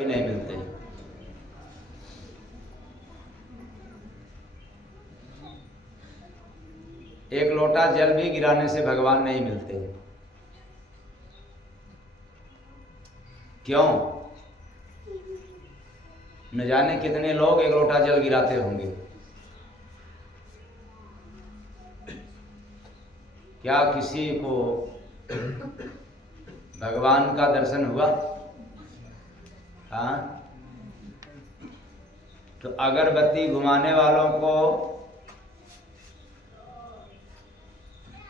भी नहीं मिलते। एक लोटा जल भी गिराने से भगवान नहीं मिलते। क्यों? न जाने कितने लोग एक लोटा जल गिराते होंगे। क्या किसी को भगवान का दर्शन हुआ? हाँ? तो अगरबत्ती घुमाने वालों को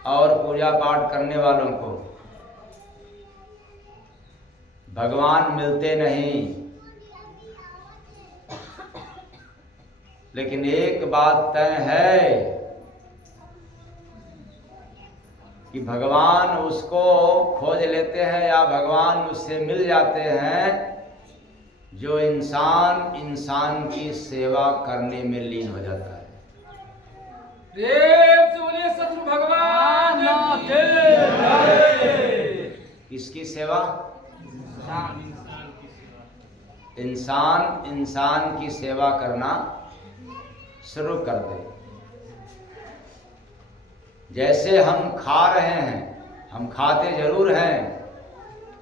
और पूजा पाठ करने वालों को भगवान मिलते नहीं। लेकिन एक बात तय है कि भगवान उसको खोज लेते हैं या भगवान उससे मिल जाते हैं जो इंसान की सेवा करने में लीन हो जाता है। देव से बोलिए सतगुरु भगवान किसकी सेवा? इंसान की सेवा करना शुरू कर दे। जैसे हम खा रहे हैं, हम खाते जरूर हैं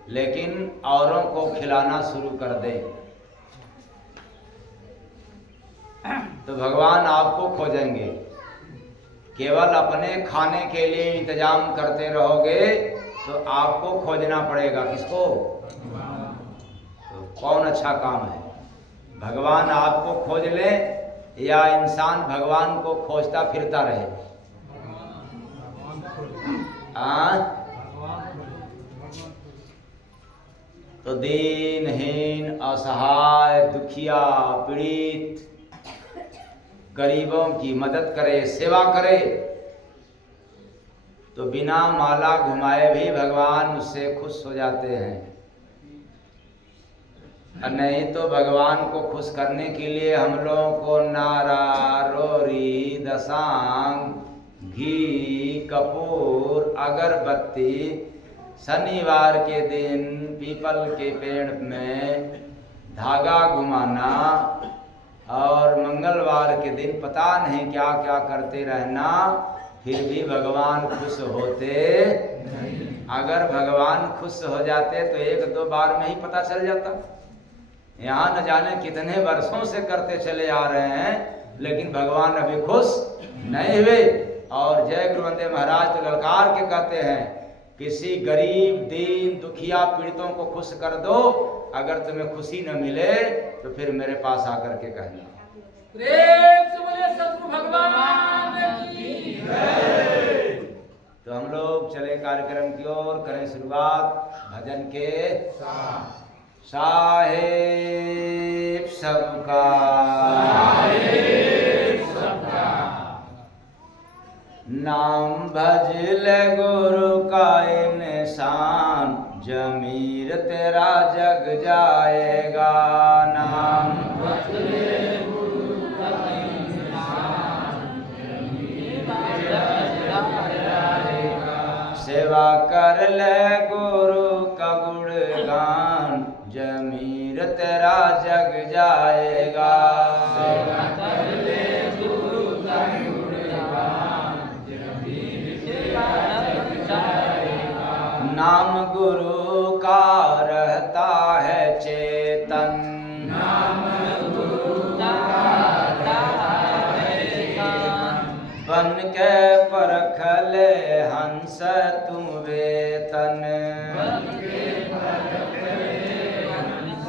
लेकिन औरों को खिलाना शुरू कर दे तो भगवान आपको खोजेंगे। केवल अपने खाने के लिए इंतजाम करते रहोगे तो आपको खोजना पड़ेगा। किसको? तो कौन अच्छा काम है, भगवान आपको खोज ले या इंसान भगवान को खोजता फिरता रहे? तो दीनहीन, असहाय, दुखिया, पीड़ित गरीबों की मदद करे, सेवा करे तो बिना माला घुमाए भी भगवान उससे खुश हो जाते हैं। और नहीं तो भगवान को खुश करने के लिए हम लोगों को नारा, रोरी, दसांग, घी, कपूर, अगरबत्ती, शनिवार के दिन पीपल के पेड़ में धागा घुमाना और मंगलवार के दिन पता नहीं क्या क्या करते रहना, फिर भी भगवान खुश होते नहीं। अगर भगवान खुश हो जाते तो एक दो बार में ही पता चल जाता। यहाँ न जाने कितने वर्षों से करते चले आ रहे हैं लेकिन भगवान अभी खुश नहीं हुए। और जय गुरु वंदे महाराज तो ललकार के कहते हैं, किसी गरीब, दीन, दुखिया, पीड़ितों को खुश कर दो। अगर तुम्हें खुशी न मिले तो फिर मेरे पास आकर के कहना। प्रेम से बोलिए सतगुरु भगवान की जय। तो हम लोग चले कार्यक्रम की ओर, करें शुरुआत भजन के साहेब सबका, नाम भज ले गुरु का इंसान, जमीर तेरा जग जाएगा। नाम भज ले गुरु का इंसान, जमीर तेरा जग जाएगा। सेवा कर ले गुरु का गुणगान, जमीर तेरा जग जाएगा। सेवा कर ले गुरु का नाम गुरु का रहता है चेतन, नाम गुरु का रहता है चेतन। बन के परख ले हंस तुम वेतन, बन के परख ले हंस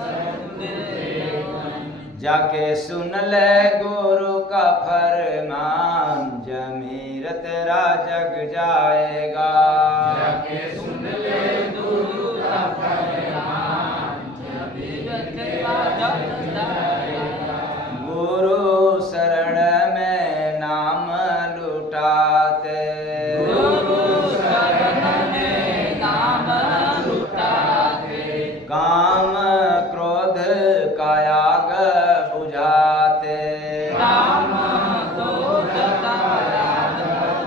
तुम वेतन। जाके सुन ले गुरु का फरमान, जमीर तेरा जग जाएगा। जाके सुन ले गुरु का फरमान, जमीर तेरा जग जाएगा। गुरु शरण में नाम लुटाते, गुरु शरण में नाम लुटाते। काम क्रोध का आग बुझाते, काम क्रोध का आग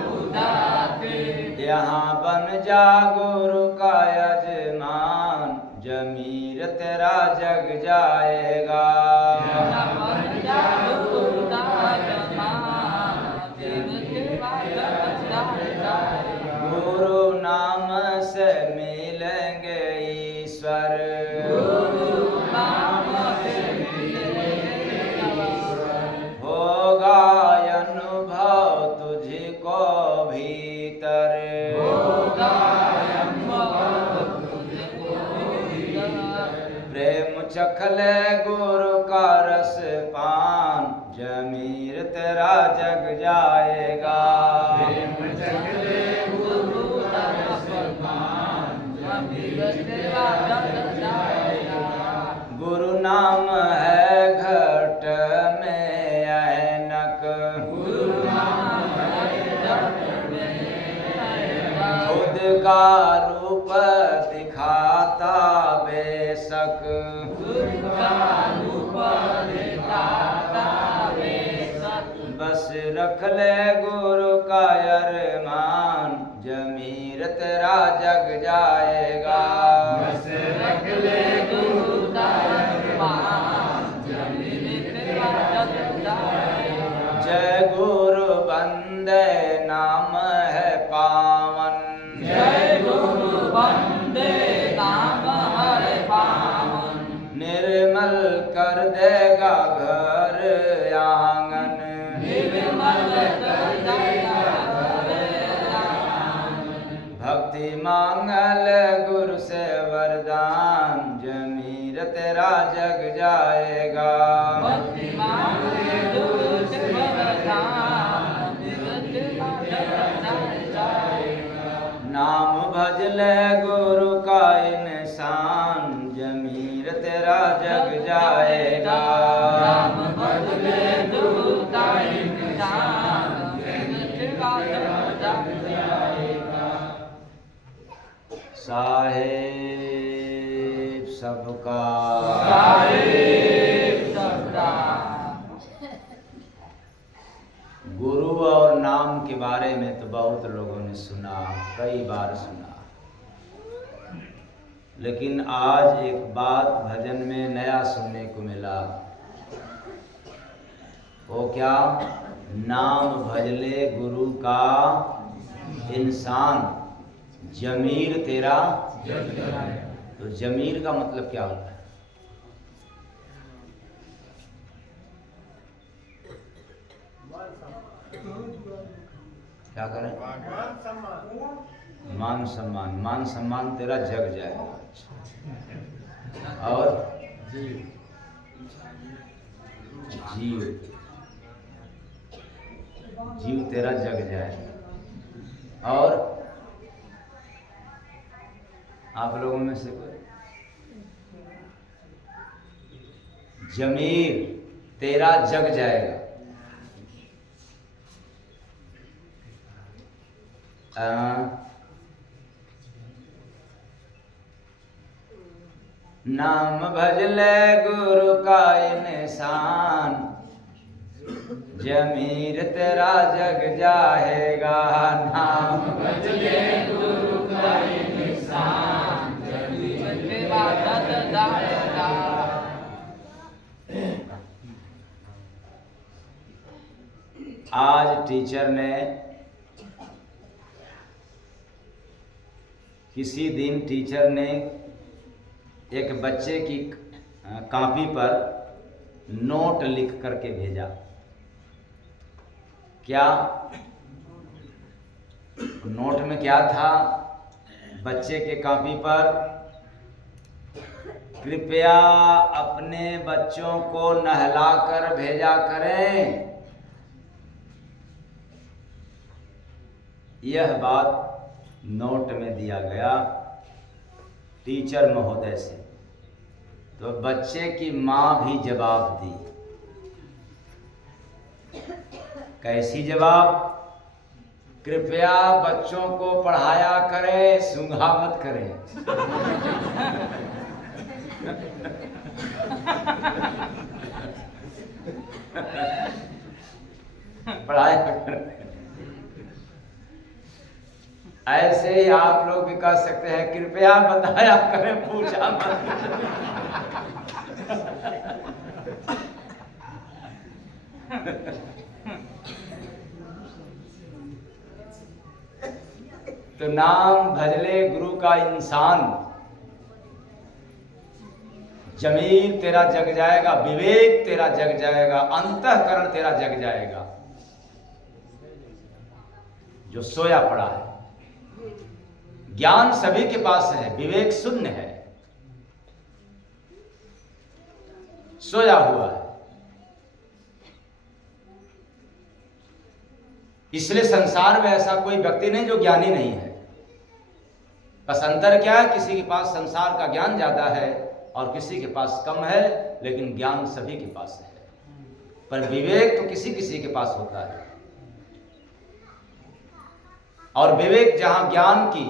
बुझाते। यहाँ बन जा गुरु का यजमान, जमीर तेरा जग जा जाएगा। गुरु नाम से मिलेंगे ईश्वर, होगा अनुभव तुझको भीतर। प्रेम चखले गुरु का रस पान, जमीर तेरा जग जाएगा। गुरु नाम है घट में ऐनक, खुद का रूप दिखाता बेशक। बस रख ले गुरु का अरमान, जमीर तेरा जग जाएगा। बस रख ले गुरु का अरमान, जमीर तेरा जग जाएगा। जय गुरु बंदे नाम है पावन, जय गुरु बंदे नाम है पावन, निर्मल कर देगा घर आंगन। निर्मल कर देगा भक्ति मांगल गुरु से वरदान, जमीर तेरा जग जाएगा। भक्ति मांगे गुरु से वरदान, तेरा जग जाएगा। नाम भज ले गुरु का इंसान, जमीर तेरा जग जाएगा। नाम भज ले गुरु का इंसान, तेरा जग जाएगा। साहेब सबका, साहेब सबका। गुरु और नाम के बारे में तो बहुत लोगों ने सुना, कई बार सुना, लेकिन आज एक बात भजन में नया सुनने को मिला। वो क्या? नाम भजले गुरु का इंसान, जमीर तेरा। तो जमीर का मतलब क्या होता है? क्या करें? मान सम्मान। मान सम्मान तेरा जग जाएगा। और जीव, जीव तेरा जग जाएगा। और आप लोगों में से कोई? जमीर तेरा जग जाएगा। नाम भजले गुरु का इंसान, जमीर तेरा जग जाएगा। नाम भजले गुरु का इंसान, जमीर तेरा जग जाएगा। आज टीचर ने, किसी दिन टीचर ने एक बच्चे की कॉपी पर नोट लिख करके भेजा। क्या नोट में क्या था? बच्चे के कॉपी पर, कृपया अपने बच्चों को नहलाकर भेजा करें। यह बात नोट में दिया गया टीचर महोदय से। तो बच्चे की माँ भी जवाब दी। कैसी जवाब? कृपया बच्चों को पढ़ाया करें, सूंघा मत करें। पढ़ाया करें। ऐसे ही आप लोग भी कह सकते हैं, कृपया बताया करें, पूछा मत। तो नाम भजले गुरु का इंसान, जमीर तेरा जग जाएगा, विवेक तेरा जग जाएगा, अंतःकरण तेरा जग जाएगा। जो सोया पड़ा है, ज्ञान सभी के पास है, विवेक शून्य है, सोया हुआ है। इसलिए संसार में ऐसा कोई व्यक्ति नहीं जो ज्ञानी नहीं है। बस अंतर क्या है, किसी के पास संसार का ज्ञान ज्यादा है और किसी के पास कम है, लेकिन ज्ञान सभी के पास है। पर विवेक तो किसी किसी के पास होता है। और विवेक जहां ज्ञान की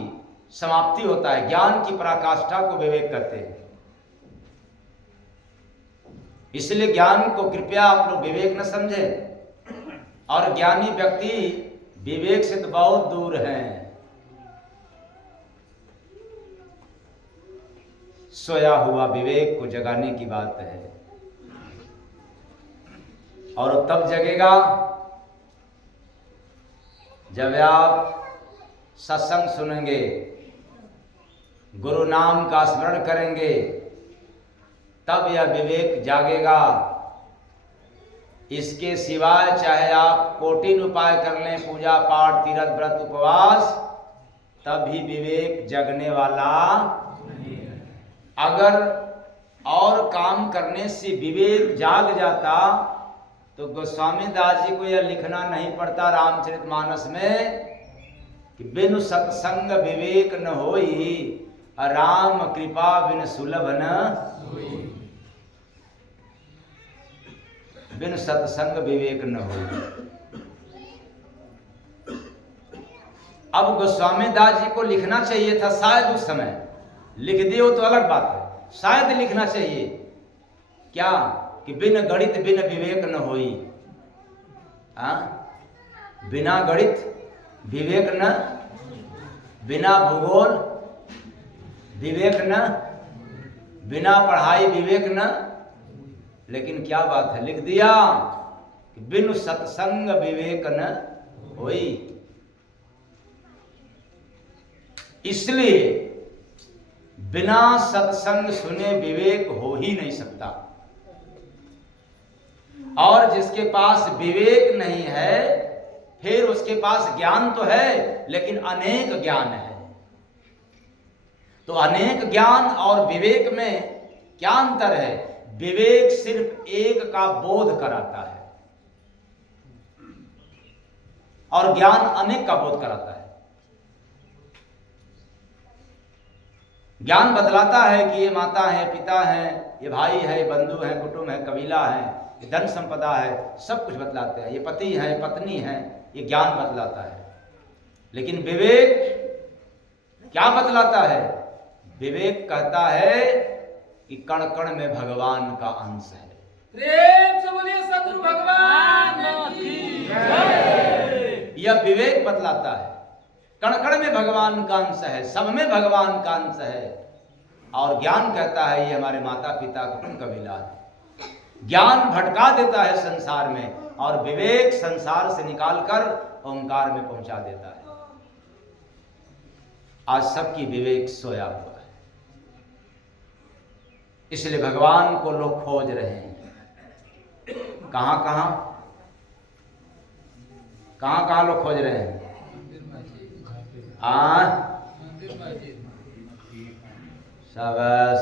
समाप्ति होता है, ज्ञान की पराकाष्ठा को विवेक कहते हैं। इसलिए ज्ञान को कृपया आप लोग विवेक न समझें। और ज्ञानी व्यक्ति विवेक से तो बहुत दूर हैं। सोया हुआ विवेक को जगाने की बात है। और तब जगेगा जब आप सत्संग सुनेंगे, गुरु नाम का स्मरण करेंगे, तब यह विवेक जागेगा। इसके सिवाय चाहे आप कोटिन उपाय कर लें, पूजा पाठ तीर्थ व्रत उपवास, तब भी विवेक जगने वाला नहीं है। अगर और काम करने से विवेक जाग जाता तो गोस्वामी दास जी को यह लिखना नहीं पड़ता रामचरितमानस में कि बिनु सत्संग विवेक न होई, राम कृपा बिन सुलभ न होई। बिन सत्संग विवेक न हो। अब गोस्वामी दास जी को लिखना चाहिए था शायद उस समय, लिख दिए हो तो अलग बात है। शायद लिखना चाहिए क्या कि बिन गणित बिन विवेक न होई। बिना गणित विवेक न, बिना भूगोल विवेक न, बिना पढ़ाई विवेक न। लेकिन क्या बात है, लिख दिया कि बिनु सत्संग विवेक न होई। इसलिए बिना सत्संग सुने विवेक हो ही नहीं सकता। और जिसके पास विवेक नहीं है, फिर उसके पास ज्ञान तो है लेकिन अनेक ज्ञान है। तो अनेक ज्ञान और विवेक में क्या अंतर है? विवेक सिर्फ एक का बोध कराता है और ज्ञान अनेक का बोध कराता है। ज्ञान बतलाता है कि ये माता है, पिता है, ये भाई है, ये बंधु है, कुटुंब है, कबीला है, ये धन संपदा है, सब कुछ बतलाते हैं। ये पति है, पत्नी है, ये ज्ञान बतलाता है। लेकिन विवेक क्या बतलाता है? विवेक कहता है कि कण कण में भगवान का अंश है। प्रेम से बोलिए सद्गुरु भगवान की जय। यह विवेक बतलाता है कण कण में भगवान का अंश है, सब में भगवान का अंश है। और ज्ञान कहता है ये हमारे माता पिता कुटुंब कबीला है। ज्ञान भटका देता है संसार में और विवेक संसार से निकालकर ओंकार में पहुंचा देता है। आज सबकी विवेक सोया हुआ है, इसलिए भगवान को लोग खोज रहे हैं। कहां कहां कहां कहां लोग खोज रहे हैं? शाबाश।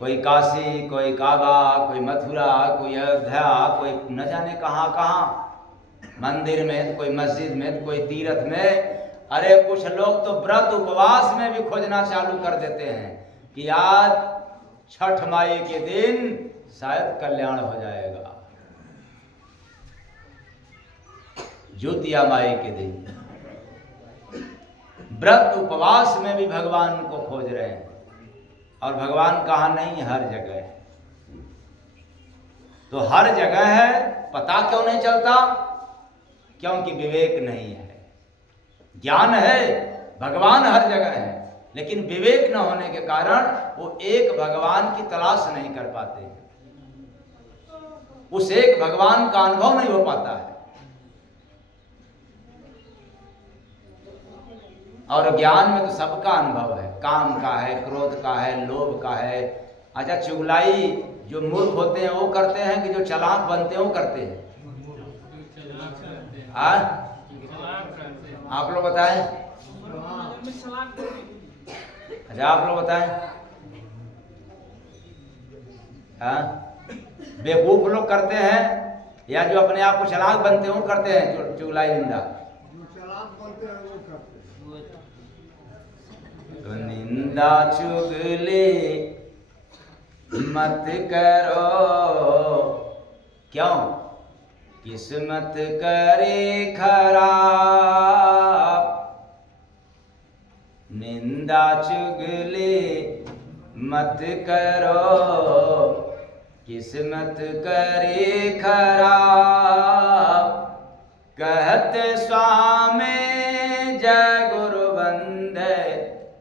कोई काशी, कोई काबा, कोई मथुरा, कोई अयोध्या, कोई न जाने कहां कहां, मंदिर में तो कोई मस्जिद में तो कोई तीर्थ में। अरे कुछ लोग तो व्रत उपवास में भी खोजना चालू कर देते हैं कि आज छठ माई के दिन शायद कल्याण हो जाएगा, ज्योतिया माई के दिन। व्रत उपवास में भी भगवान को खोज रहे हैं। और भगवान कहाँ नहीं? हर जगह है। तो हर जगह है, पता क्यों नहीं चलता? क्योंकि विवेक नहीं है। ज्ञान है, भगवान हर जगह है, लेकिन विवेक न होने के कारण वो एक भगवान की तलाश नहीं कर पाते, उस एक भगवान का अनुभव नहीं हो पाता है। और ज्ञान में तो सबका अनुभव है, काम का है, क्रोध का है, लोभ का है। अच्छा, चुगलाई जो मूर्ख होते हैं वो करते हैं कि जो चालाक बनते हैं वो करते हैं? आप लोग बताएं। अच्छा, आप लोग बताएं। बेवकूफ लोग करते हैं या जो अपने आप को चालाक बनते हैं वो करते हैं चुगलाई निंदा? तो निंदा चुगली मत करो, क्यों? किस्मत करे खराब। निंदा चुगली मत करो, किस्मत करे खराब। कहते स्वामी जय गुरु बंदे,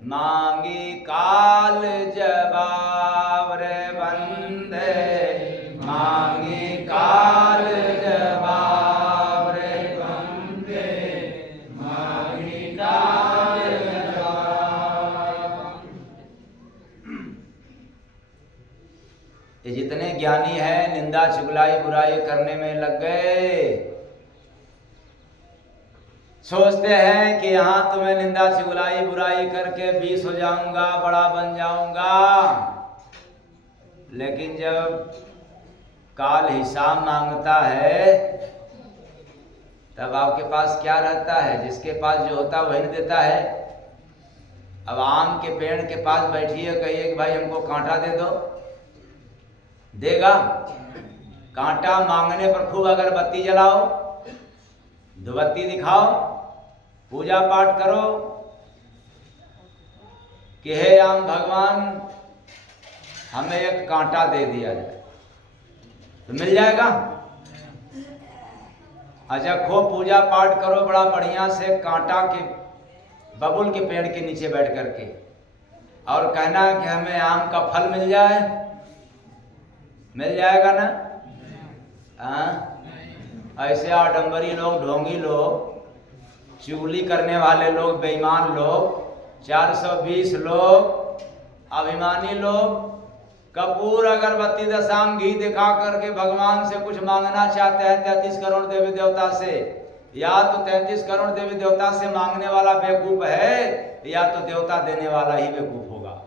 मांगी काल जवाब रे बंदे, मांगी काल जवाब रे बंदे, मांगी काल जवाब। ये जितने ज्ञानी हैं निंदा चुगलाई बुराई करने में लग गए। सोचते हैं कि यहाँ तो मैं निंदा चुगलाई बुराई करके 20 हो जाऊंगा, बड़ा बन जाऊंगा। लेकिन जब काल हिसाब मांगता है तब आपके पास क्या रहता है? जिसके पास जो होता है वही न देता है। अब आम के पेड़ के पास बैठिए, कहिए कि भाई हमको कांटा दे दो, देगा? कांटा मांगने पर खूब अगरबत्ती जलाओ, धूपबत्ती दिखाओ, पूजा पाठ करो कि हे आम भगवान हमें एक कांटा दे दिया जाए, तो मिल जाएगा? अच्छा, खूब पूजा पाठ करो बड़ा बढ़िया से कांटा के बबुल के पेड़ के नीचे बैठ करके, और कहना कि हमें आम का फल मिल जाए, मिल जाएगा ना? ऐसे आडंबरी लोग, ढोंगी लोग, चुगली करने वाले लोग, बेईमान लोग, 420 लोग, अभिमानी लोग कपूर अगरबत्ती दशांग घी दिखा करके भगवान से कुछ मांगना चाहते हैं 33 करोड़ देवी देवता से। या तो 33 करोड़ देवी देवता से मांगने वाला बेवकूफ है, या तो देवता देने वाला ही बेवकूफ होगा।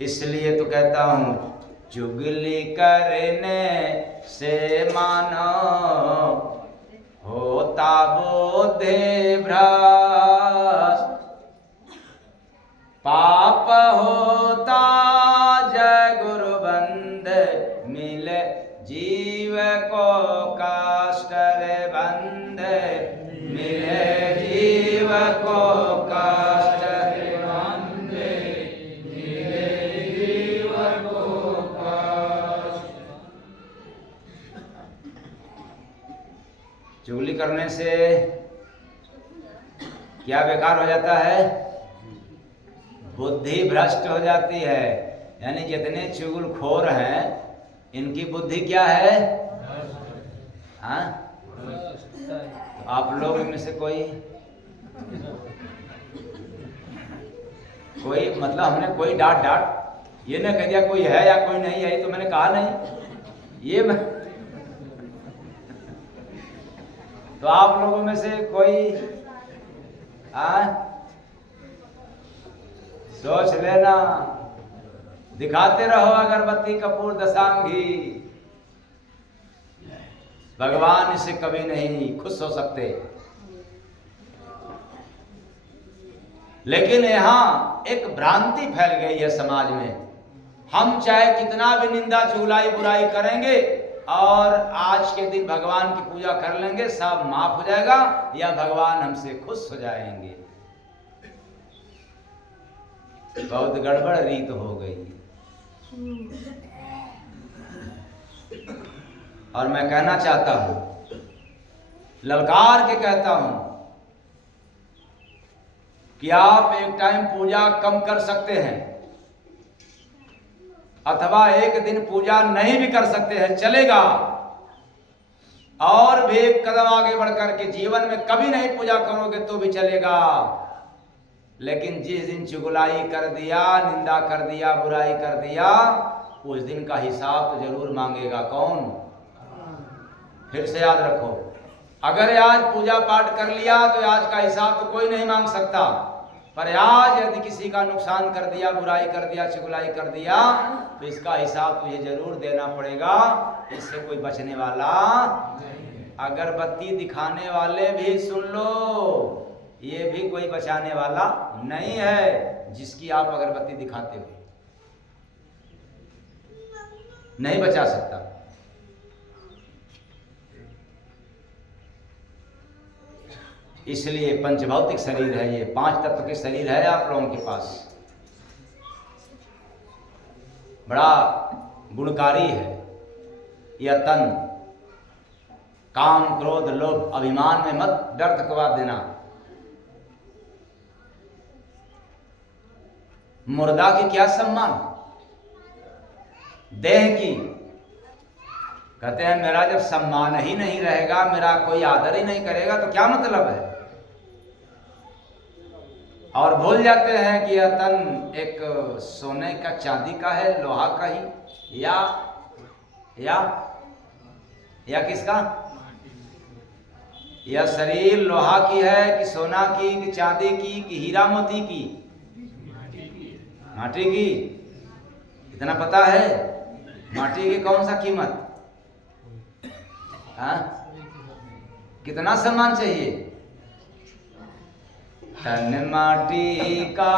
इसलिए तो कहता हूं, चुगली करने से मानो होता बोधे भ्रष्ट, पाप होता जय गुरु बंदे, मिले जीव को कष्ट रे बंदे, मिले जीव को कष्ट रे बंदे, मिले जीव को कष्ट। चुगली करने से क्या बेकार हो जाता है? बुद्धि भ्रष्ट हो जाती है। यानी जितने चुगलखोर हैं इनकी बुद्धि क्या है? हाँ, तो आप लोग में से कोई मतलब हमने कोई डांट ये ना कह दिया कोई है या कोई नहीं है, तो मैंने कहा नहीं ये मैं तो आप लोगों में से कोई सोच लेना, दिखाते रहो अगरबत्ती कपूर दशांगी, भगवान इसे कभी नहीं खुश हो सकते। लेकिन यहां एक भ्रांति फैल गई है समाज में, हम चाहे कितना भी निंदा चुगलाई बुराई करेंगे और आज के दिन भगवान की पूजा कर लेंगे, सब माफ हो जाएगा या भगवान हमसे खुश हो जाएंगे। बहुत गड़बड़ रीत हो गई। और मैं कहना चाहता हूं, ललकार के कहता हूं कि आप एक टाइम पूजा कम कर सकते हैं अथवा एक दिन पूजा नहीं भी कर सकते हैं, चलेगा। और भी एक कदम आगे बढ़कर के जीवन में कभी नहीं पूजा करोगे तो भी चलेगा। लेकिन जिस दिन चुगलाई कर दिया, निंदा कर दिया, बुराई कर दिया, उस दिन का हिसाब तो जरूर मांगेगा। कौन? फिर से याद रखो, अगर आज पूजा पाठ कर लिया तो आज का हिसाब तो कोई नहीं मांग सकता, पर आज यदि किसी का नुकसान कर दिया, बुराई कर दिया, चुगलाई कर दिया, तो इसका हिसाब तुझे जरूर देना पड़ेगा। इससे कोई बचने वाला नहीं। अगरबत्ती दिखाने वाले भी सुन लो, ये भी कोई बचाने वाला नहीं है। जिसकी आप अगरबत्ती दिखाते हो नहीं बचा सकता। इसलिए पंचभौतिक शरीर है, ये 5 तत्व के शरीर है आप लोगों के पास, बड़ा गुणकारी है। यह तन काम, क्रोध, लोभ, अभिमान में मत डर थकवा देना। मुर्दा की क्या सम्मान, देह की। कहते हैं मेरा जब सम्मान ही नहीं रहेगा, मेरा कोई आदर ही नहीं करेगा तो क्या मतलब है। और भूल जाते हैं कि यह तन एक सोने का, चांदी का है, लोहा का ही, या किसका? यह शरीर लोहा की है कि सोना की कि चांदी की कि हीरा मोती की? माटी की। इतना पता है? माटी की कौन सा कीमत? हाँ? कितना सम्मान चाहिए? तन माटी का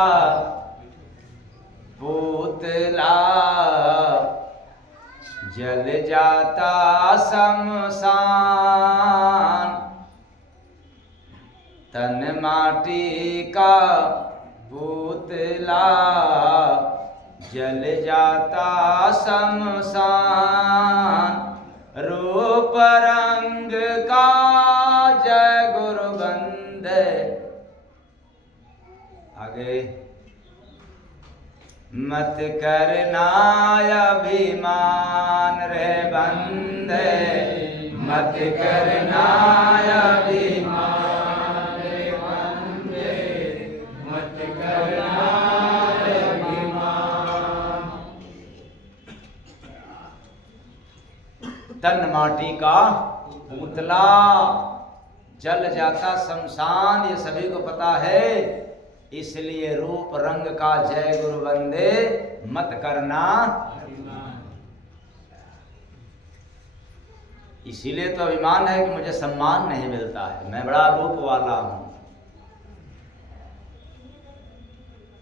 पुतला जल जाता शमशान। तन माटी का पुतला जल जाता शमशान। रूप रंग का जय गुरु बंदे। आगे मत करना अभिमान रे बंदे, मत करना अभिमान रे बंदे, मत करना अभिमान। तन माटी का पुतला जल जाता शमशान, ये सभी को पता है। इसलिए रूप रंग का जय गुरु बंदे मत करना। इसीलिए तो अभिमान है कि मुझे सम्मान नहीं मिलता है, मैं बड़ा रूप वाला हूं,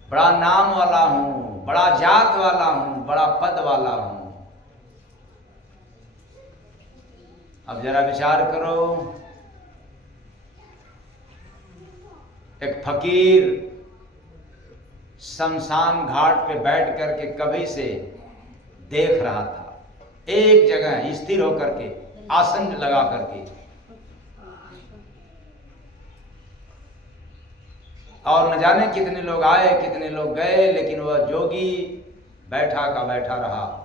बड़ा नाम वाला हूं, बड़ा जात वाला हूं, बड़ा पद वाला हूं। अब जरा विचार करो, एक फकीर शमशान घाट पे बैठ करके कभी से देख रहा था, एक जगह स्थिर होकर के, आसन लगा करके, और न जाने कितने लोग आए कितने लोग गए, लेकिन वह जोगी बैठा का बैठा रहा।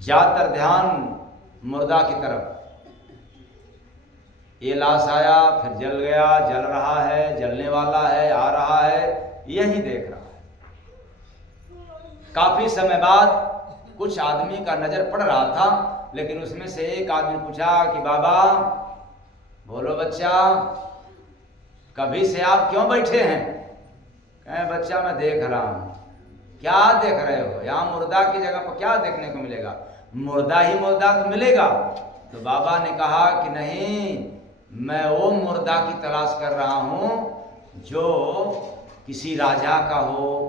ज्यादातर ध्यान मुर्दा की तरफ। ये लाश आया, फिर जल गया, जल रहा है, जलने वाला है, आ रहा है, यही देख रहा है। काफी समय बाद कुछ आदमी का नजर पड़ रहा था, लेकिन उसमें से एक आदमी पूछा कि बाबा बोलो बच्चा, कभी से आप क्यों बैठे हैं? कहे बच्चा मैं देख रहा हूं। क्या देख रहे हो? यहाँ मुर्दा की जगह पर क्या देखने को मिलेगा? मुर्दा ही मुर्दा तो मिलेगा। तो बाबा ने कहा कि नहीं, मैं वो मुर्दा की तलाश कर रहा हूं जो किसी राजा का हो,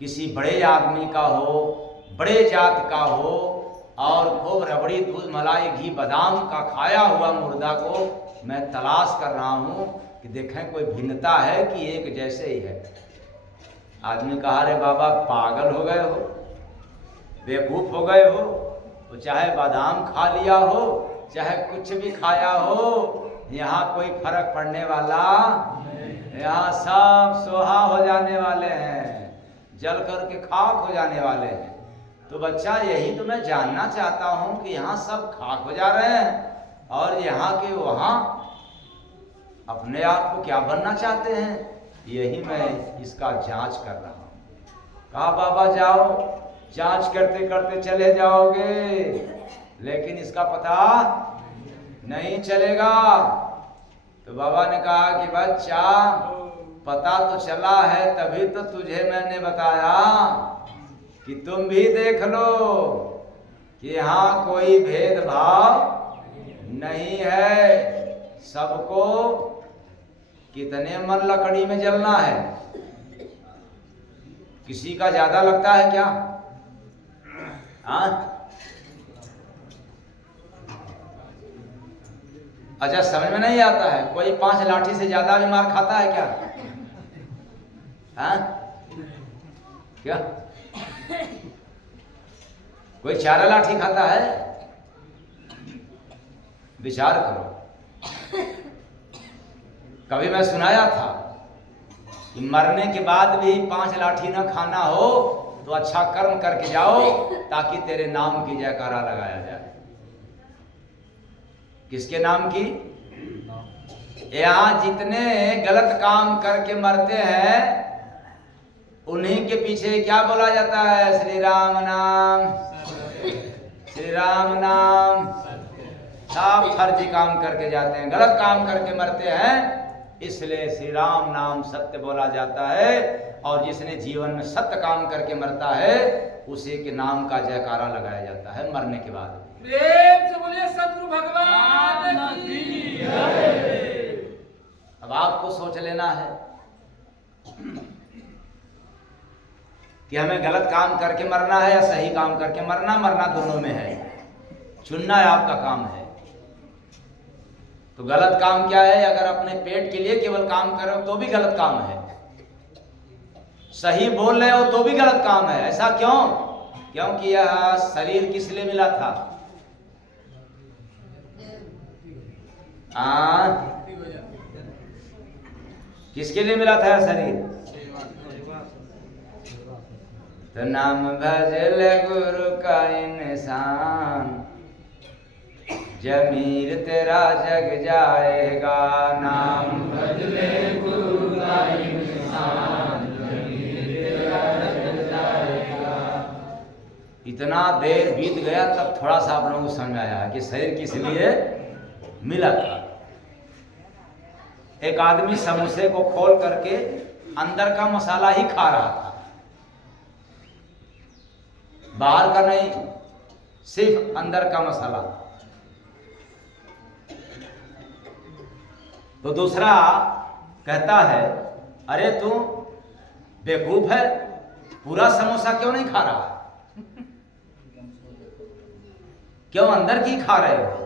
किसी बड़े आदमी का हो, बड़े जात का हो, और खूब रबड़ी, दूध, मलाई, घी, बादाम का खाया हुआ मुर्दा को मैं तलाश कर रहा हूं कि देखें कोई भिन्नता है कि एक जैसे ही है। आदमी कहा रे बाबा पागल हो गए हो, बेवकूफ हो गए हो, तो चाहे बादाम खा लिया हो, चाहे कुछ भी खाया हो, यहाँ कोई फर्क पड़ने वाला, यहाँ सब सोहा हो जाने वाले हैं, जल करके खाक हो जाने वाले हैं। तो बच्चा यही तो मैं जानना चाहता हूँ कि यहाँ सब खाक हो जा रहे हैं और यहाँ के वहाँ अपने आप को क्या बनना चाहते हैं, यही मैं इसका जांच कर रहा हूँ। कहा बाबा जाओ, जांच करते करते चले जाओगे लेकिन इसका पता नहीं चलेगा। तो बाबा ने कहा कि बच्चा पता तो चला है, तभी तो तुझे मैंने बताया कि तुम भी देख लो कि यहाँ कोई भेदभाव नहीं है, सबको कितने मन लकड़ी में जलना है। किसी का ज्यादा लगता है क्या? अच्छा, समझ में नहीं आता है। कोई 5 लाठी से ज्यादा भी मार खाता है क्या? क्या कोई 4 लाठी खाता है? विचार करो। कभी मैं सुनाया था कि मरने के बाद भी 5 लाठी न खाना हो तो अच्छा कर्म करके जाओ ताकि तेरे नाम की जयकारा लगाया जाए। किसके नाम की? यहाँ जितने गलत काम करके मरते हैं उन्हीं के पीछे क्या बोला जाता है? श्री राम नाम, श्री राम नाम। सब फर्जी काम करके जाते हैं, गलत काम करके मरते हैं, इसलिए श्री राम नाम सत्य बोला जाता है। और जिसने जीवन में सत्य काम करके मरता है उसी के नाम का जयकारा लगाया जाता है मरने के बाद। प्रेम से बोलिए सतगुरु भगवान की जय। अब आपको सोच लेना है कि हमें गलत काम करके मरना है या सही काम करके मरना। मरना दोनों में है, चुनना है आपका काम है। तो गलत काम क्या है? अगर अपने पेट के लिए केवल काम कर रहे हो तो भी गलत काम है, सही बोल रहे हो तो भी गलत काम है। ऐसा क्यों? क्योंकि यह शरीर किस लिए मिला था? किसके लिए मिला था शरीर? तो नाम भजल गुरु का इंसान, जमीर तेरा जग जाएगा। नाम भजले गुरु का इंसान, जमीर तेरा जग जाएगा। इतना देर बीत गया तब थोड़ा सा आप लोगों को समझ आया कि शरीर किस लिए मिला था। एक आदमी समोसे को खोल करके अंदर का मसाला ही खा रहा था, बाहर का नहीं, सिर्फ अंदर का मसाला। तो दूसरा कहता है अरे तू बेवकूफ है, पूरा समोसा क्यों नहीं खा रहा? क्यों अंदर की खा रहे हो?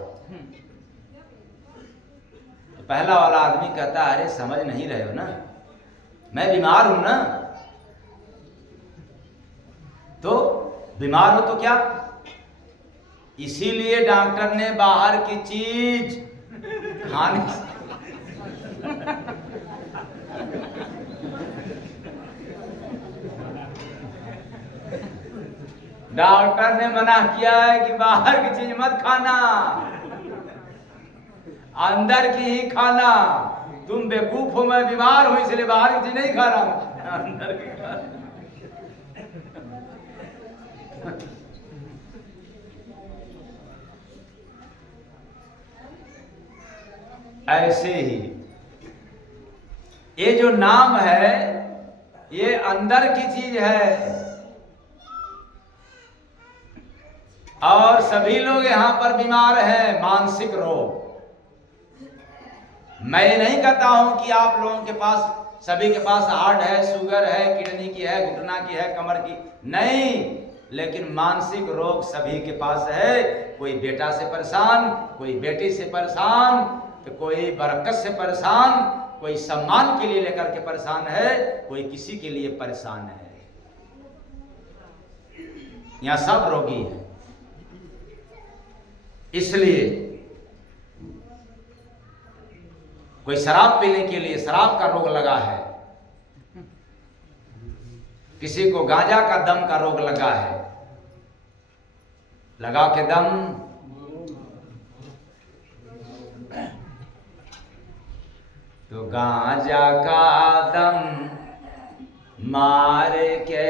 तो पहला वाला आदमी कहता है अरे समझ नहीं रहे हो ना, मैं बीमार हूं ना। तो बीमार हो तो क्या, इसीलिए डॉक्टर ने बाहर की चीज खाने से डॉक्टर ने मना किया है कि बाहर की चीज मत खाना, अंदर की ही खाना। तुम बेवकूफ हो, मैं बीमार हूं इसलिए बाहर की चीज नहीं खा रहा हूं, अंदर की खा। ऐसे ही ये जो नाम है ये अंदर की चीज है। और सभी लोग यहां पर बीमार हैं, मानसिक रोग। मैं ये नहीं कहता हूं कि आप लोगों के पास सभी के पास हार्ट है, शुगर है, किडनी की है, घुटना की है, कमर की नहीं, लेकिन मानसिक रोग सभी के पास है। कोई बेटा से परेशान, कोई बेटी से परेशान, तो कोई बरकत से परेशान, कोई सम्मान के लिए लेकर के परेशान है, कोई किसी के लिए परेशान है। यहां सब रोगी हैं। इसलिए कोई शराब पीने के लिए शराब का रोग लगा है, किसी को गांजा का दम का रोग लगा है, लगा के दम, तो गांजा का दम मार के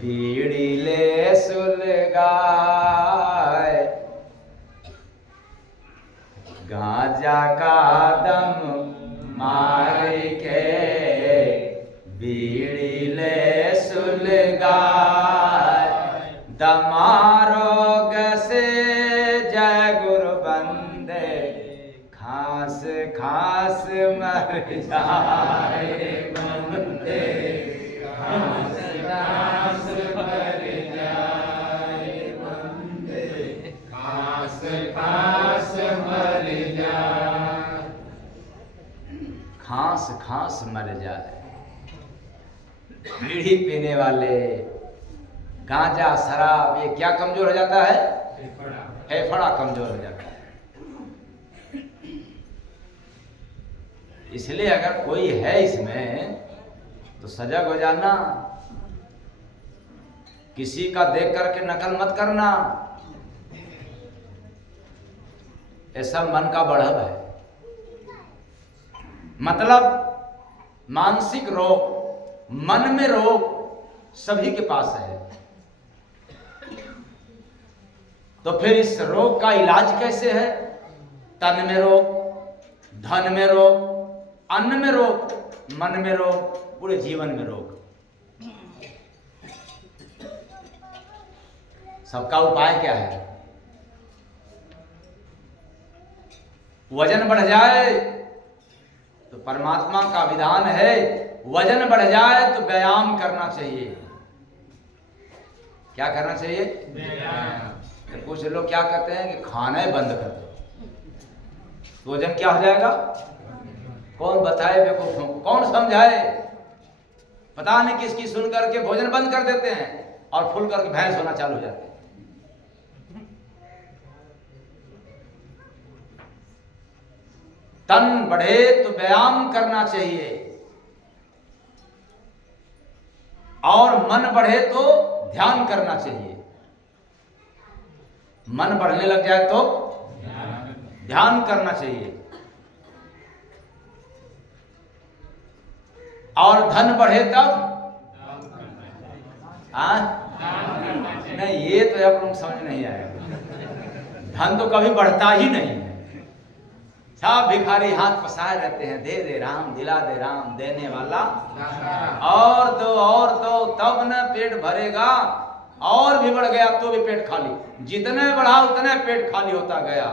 बीड़ी ले सुलगाए, गांजा का दम मार के बीड़ी ले सुलगाए, दमारोग से जय गुरु बंदे खास खास मर जाए बंदे, खास खास मर जाए बंदे, खास खास मर जाए, खास खास मर जाए। बीड़ी पीने वाले, गांजा शराब, ये क्या कमजोर हो जाता है? फेफड़ा कमजोर हो जाता है। इसलिए अगर कोई है इसमें तो सजग हो जाना, किसी का देख करके नकल मत करना, ये सब मन का बढ़ब है। मतलब मानसिक रोग, मन में रोग सभी के पास है। तो फिर इस रोग का इलाज कैसे है? तन में रोग, धन में रोग, अन्न में रोग, मन में रोग, पूरे जीवन में रोग। सबका उपाय क्या है? वजन बढ़ जाए तो परमात्मा का विधान है, वजन बढ़ जाए तो व्यायाम करना चाहिए। क्या करना चाहिए? व्यायाम। तो कुछ लोग क्या कहते हैं कि खाना ही बंद कर दो, तो वजन क्या हो जाएगा? कौन बताए बेवकूफ, कौन समझाए? पता नहीं किसकी सुन करके भोजन बंद कर देते हैं और फूल करके भैंस होना चालू हो जाते हैं। तन बढ़े तो व्यायाम करना चाहिए, और मन बढ़े तो ध्यान करना चाहिए। मन बढ़ने लग जाए तो ध्यान करना चाहिए, और धन बढ़े तब नहीं, ये तो आप लोग समझ नहीं आएगा। धन तो कभी बढ़ता ही नहीं है, सब भिखारी हाथ पसारे रहते हैं, दे दे राम, दिला दे राम, देने वाला और दो तब न पेट भरेगा, और भी बढ़ गया तो भी पेट खाली, जितने बढ़ा उतने पेट खाली होता गया।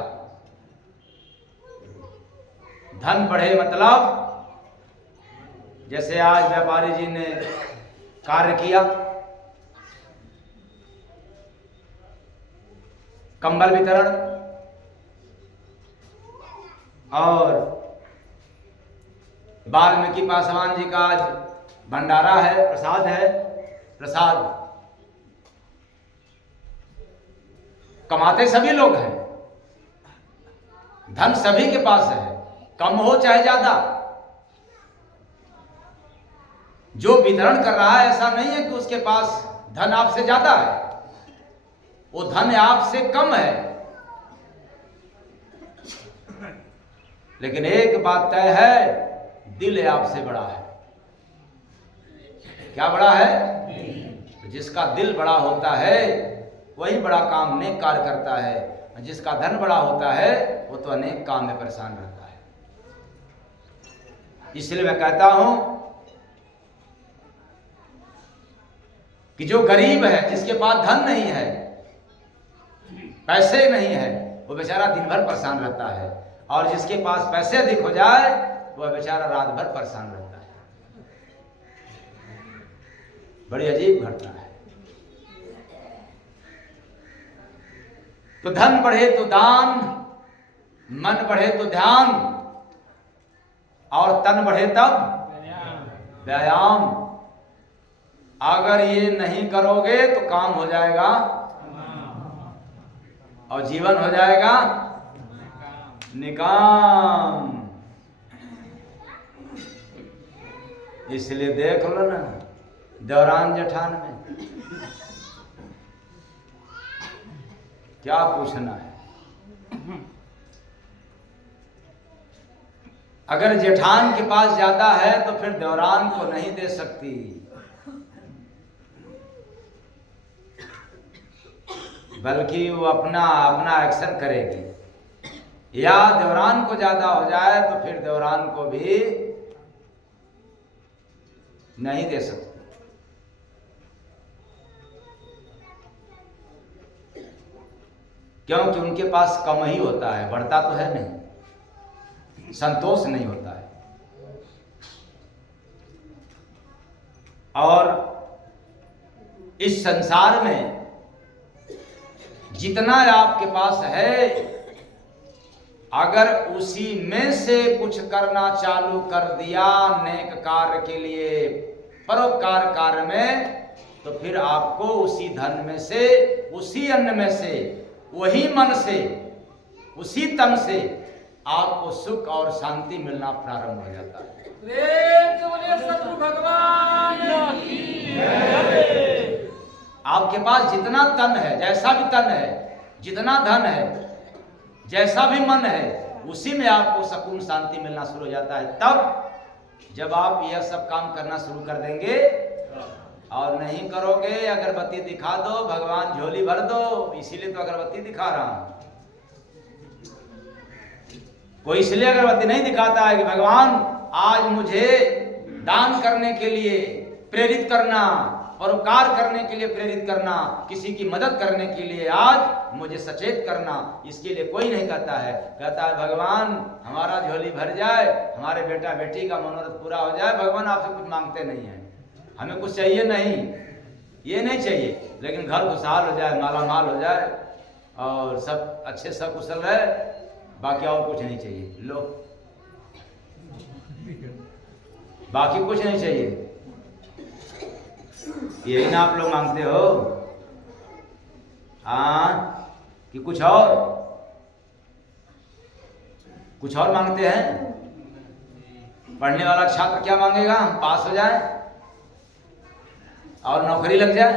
धन बढ़े मतलब जैसे आज व्यापारी जी ने कार्य किया, कंबल वितरण और वाल्मीकि पासवान जी का आज भंडारा है, प्रसाद है। प्रसाद कमाते सभी लोग हैं, धन सभी के पास है, कम हो चाहे ज्यादा। जो वितरण कर रहा है ऐसा नहीं है कि उसके पास धन आपसे ज्यादा है, वो धन आपसे कम है। लेकिन एक बात तय है, दिल आपसे बड़ा है। क्या बड़ा है? जिसका दिल बड़ा होता है वही बड़ा काम नेक कार्य करता है, जिसका धन बड़ा होता है वो तो अनेक काम में परेशान रहता है। इसलिए मैं कहता हूं कि जो गरीब है, जिसके पास धन नहीं है, पैसे नहीं है, वो बेचारा दिन भर परेशान रहता है, और जिसके पास पैसे अधिक हो जाए वह बेचारा रात भर परेशान रहता है। बड़ी अजीब घटना है। तो धन बढ़े तो दान, मन बढ़े तो ध्यान, और तन बढ़े तब व्यायाम। अगर ये नहीं करोगे तो काम हो जाएगा और जीवन हो जाएगा निकाम। इसलिए देख लो ना दौरान जेठान में क्या पूछना है। अगर जेठान के पास ज्यादा है तो फिर दौरान को नहीं दे सकती। बल्कि वो अपना अपना एक्शन करेगी। या दौरान को ज्यादा हो जाए तो फिर दौरान को भी नहीं दे सकती। क्योंकि उनके पास कम ही होता है, बढ़ता तो है नहीं, संतोष नहीं होता है। और इस संसार में जितना आपके पास है, अगर उसी में से कुछ करना चालू कर दिया नेक कार्य के लिए, परोपकार कार्य में, तो फिर आपको उसी धन में से, उसी अन्न में से, वही मन से, उसी तन से आपको सुख और शांति मिलना प्रारंभ हो जाता है। प्रेम से बोलिए सतगुरु भगवान की जय। आपके पास जितना तन है, जैसा भी तन है, जितना धन है, जैसा भी मन है, उसी में आपको सुकून शांति मिलना शुरू हो जाता है। तब जब आप यह सब काम करना शुरू कर देंगे, और नहीं करोगे, अगरबत्ती दिखा दो, भगवान झोली भर दो, इसीलिए तो अगरबत्ती दिखा रहा हूं। कोई इसलिए अगरबत्ती नहीं दिखाता है कि भगवान आज मुझे दान करने के लिए प्रेरित करना, परोपकार करने के लिए प्रेरित करना, किसी की मदद करने के लिए आज मुझे सचेत करना, इसके लिए कोई नहीं कहता है। कहता है भगवान हमारा झोली भर जाए, हमारे बेटा बेटी का मनोरथ पूरा हो जाए। भगवान आपसे कुछ मांगते नहीं है, हमें कुछ चाहिए नहीं, ये नहीं चाहिए, लेकिन घर खुशहाल हो जाए, माला माल हो जाए और सब अच्छे सब कुशल रहे, बाकी और कुछ नहीं चाहिए। लो, बाकी कुछ नहीं चाहिए, यही ना आप लोग मांगते हो। कि कुछ और मांगते हैं। पढ़ने वाला छात्र क्या मांगेगा? पास हो जाए और नौकरी लग जाए।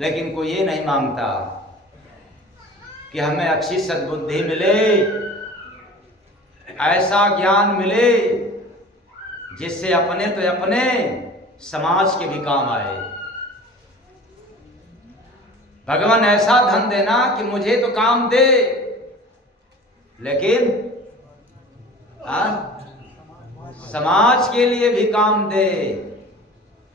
लेकिन कोई ये नहीं मांगता कि हमें अच्छी सद्बुद्धि मिले, ऐसा ज्ञान मिले जिससे अपने तो अपने समाज के भी काम आए। भगवान ऐसा धन देना कि मुझे तो काम दे, लेकिन समाज के लिए भी काम दे,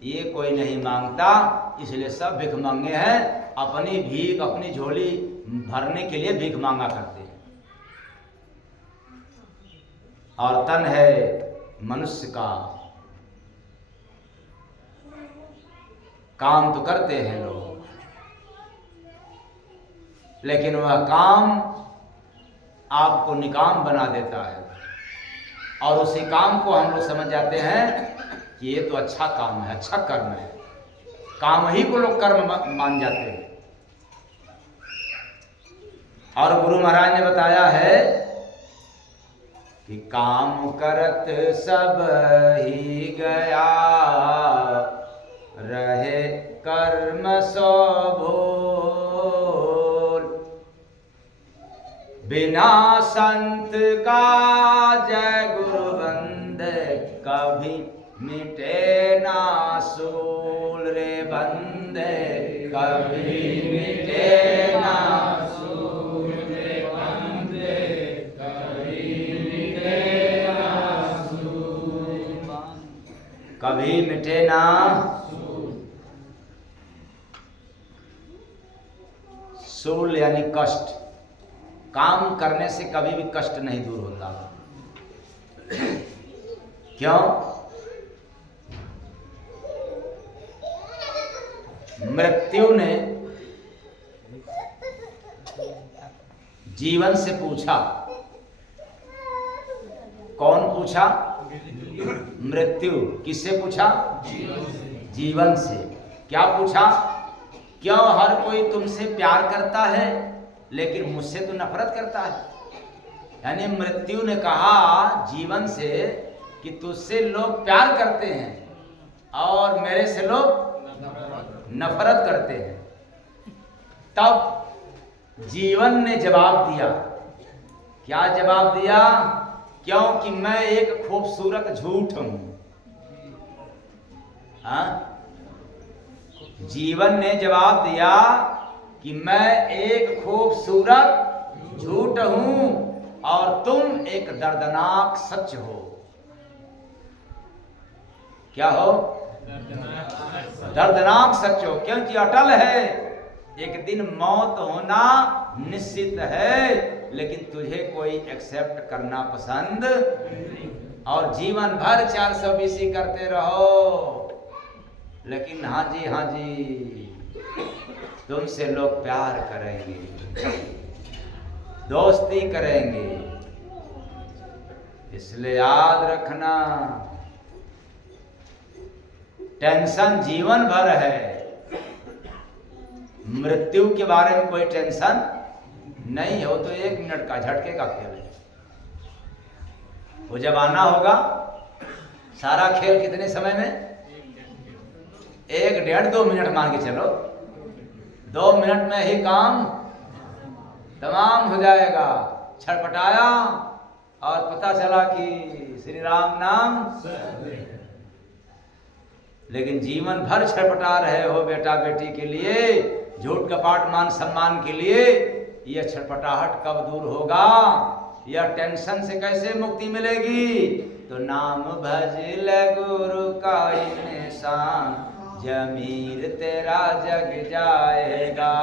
ये कोई नहीं मांगता। इसलिए सब भिख मांगे हैं, अपनी भीख, अपनी झोली भरने के लिए भीख मांगा करते हैं। और तन है मनुष्य का, काम तो करते हैं लोग, लेकिन वह काम आपको निकाम बना देता है। और उसी काम को हम लोग समझ जाते हैं कि ये तो अच्छा काम है, अच्छा कर्म है, काम ही को लोग कर्म मान जाते हैं। और गुरु महाराज ने बताया है कि काम करत सब ही गया, रहे कर्म सो भूल, बिना संत का जय गुरु बंदे, कभी मिटे ना सूल रे बंदे, कभी मिटे ना सूल रे बंदे, कभी मिटे ना सूल, कभी मिटे ना सूल यानी कष्ट। काम करने से कभी भी कष्ट नहीं दूर होता। क्यों? मृत्यु ने जीवन से पूछा। कौन पूछा? मृत्यु। किससे पूछा? जीवन से। क्या पूछा? क्यों हर कोई तुमसे प्यार करता है लेकिन मुझसे तो नफरत करता है? यानी मृत्यु ने कहा जीवन से कि तुझसे लोग प्यार करते हैं और मेरे से लोग नफरत करते हैं। तब जीवन ने जवाब दिया। क्या जवाब दिया? क्योंकि मैं एक खूबसूरत झूठ हूं। हाँ? जीवन ने जवाब दिया कि मैं एक खूबसूरत झूठ हूं और तुम एक दर्दनाक सच हो। क्या हो? दर्दनाक सच हो, क्योंकि अटल है। एक दिन मौत होना निश्चित है, लेकिन तुझे कोई एक्सेप्ट करना पसंद और जीवन भर 420 करते रहो। लेकिन हाँ जी तुमसे लोग प्यार करेंगे, दोस्ती करेंगे। इसलिए याद रखना, टेंशन जीवन भर है, मृत्यु के बारे में कोई टेंशन नहीं हो। तो 1 मिनट का झटके का खेल है। वो जब आना होगा, सारा खेल कितने समय में? 1 डेढ़ 2 मिनट मान के चलो। 2 मिनट में ही काम तमाम हो जाएगा। छटपटाया और पता चला कि श्री राम नाम, लेकिन जीवन भर छटपटा रहे हो बेटा बेटी के लिए, झूठ कपाट मान सम्मान के लिए। यह छटपटाहट कब दूर होगा? यह टेंशन से कैसे मुक्ति मिलेगी? तो नाम भज ले गुरु का निशान, जमीर तेरा जग जाएगा।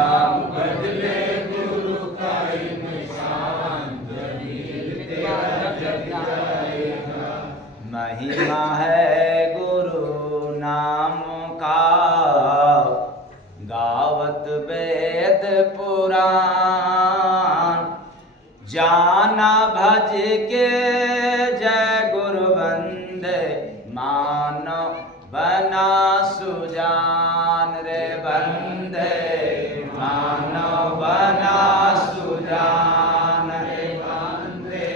नाम भज ले गुरु का निशान, जमीर तेरा जग जाएगा। महिमा है गुरु नाम का, गावत वेद पुराण। जाना भज के जय गुरु बंदे, मानो बना सुजान रे बंदे, मानो बना सुजान रे बंदे,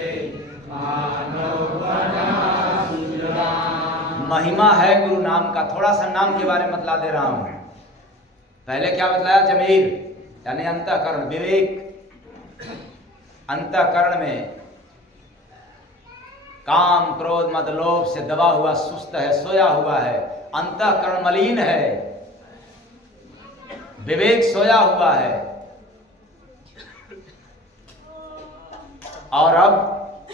मानो बना सुजान। महिमा है गुरु नाम का। थोड़ा सा नाम के बारे में बतला दे रहा हूं। पहले क्या बतलाया? जमीर यानी अंतःकरण, विवेक। अंतःकरण में काम क्रोध मद लोभ से दबा हुआ सुस्त है, सोया हुआ है। अंतःकरण मलिन है, विवेक सोया हुआ है। और अब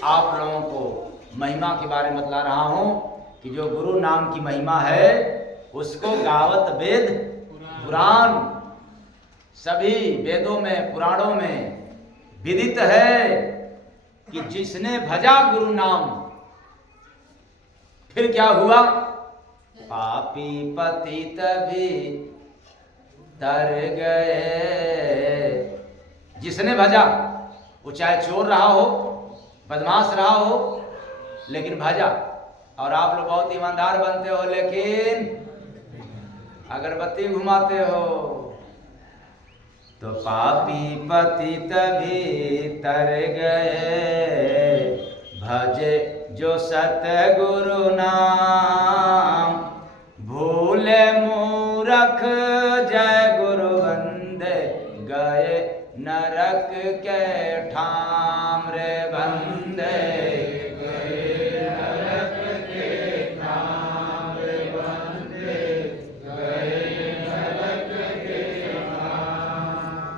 आप लोगों को महिमा के बारे में बतला रहा हूं कि जो गुरु नाम की महिमा है उसको गावत वेद पुराण, सभी वेदों में पुराणों में विदित है कि जिसने भजा गुरु नाम, फिर क्या हुआ? पापी पतित भी तर गए। जिसने भजा, वो चाहे चोर रहा हो, बदमाश रहा हो, लेकिन भजा। और आप लोग बहुत ईमानदार बनते हो, लेकिन अगरबत्ती घुमाते हो। तो पापी पतित भी तर गए, भजे जो सतगुरु नाम। भूले मूरख जय गुरु बंदे, गए नरक के ठाम रे बंदे, गए नरक के ठाम रे बंदे, गए नरक के ठाम।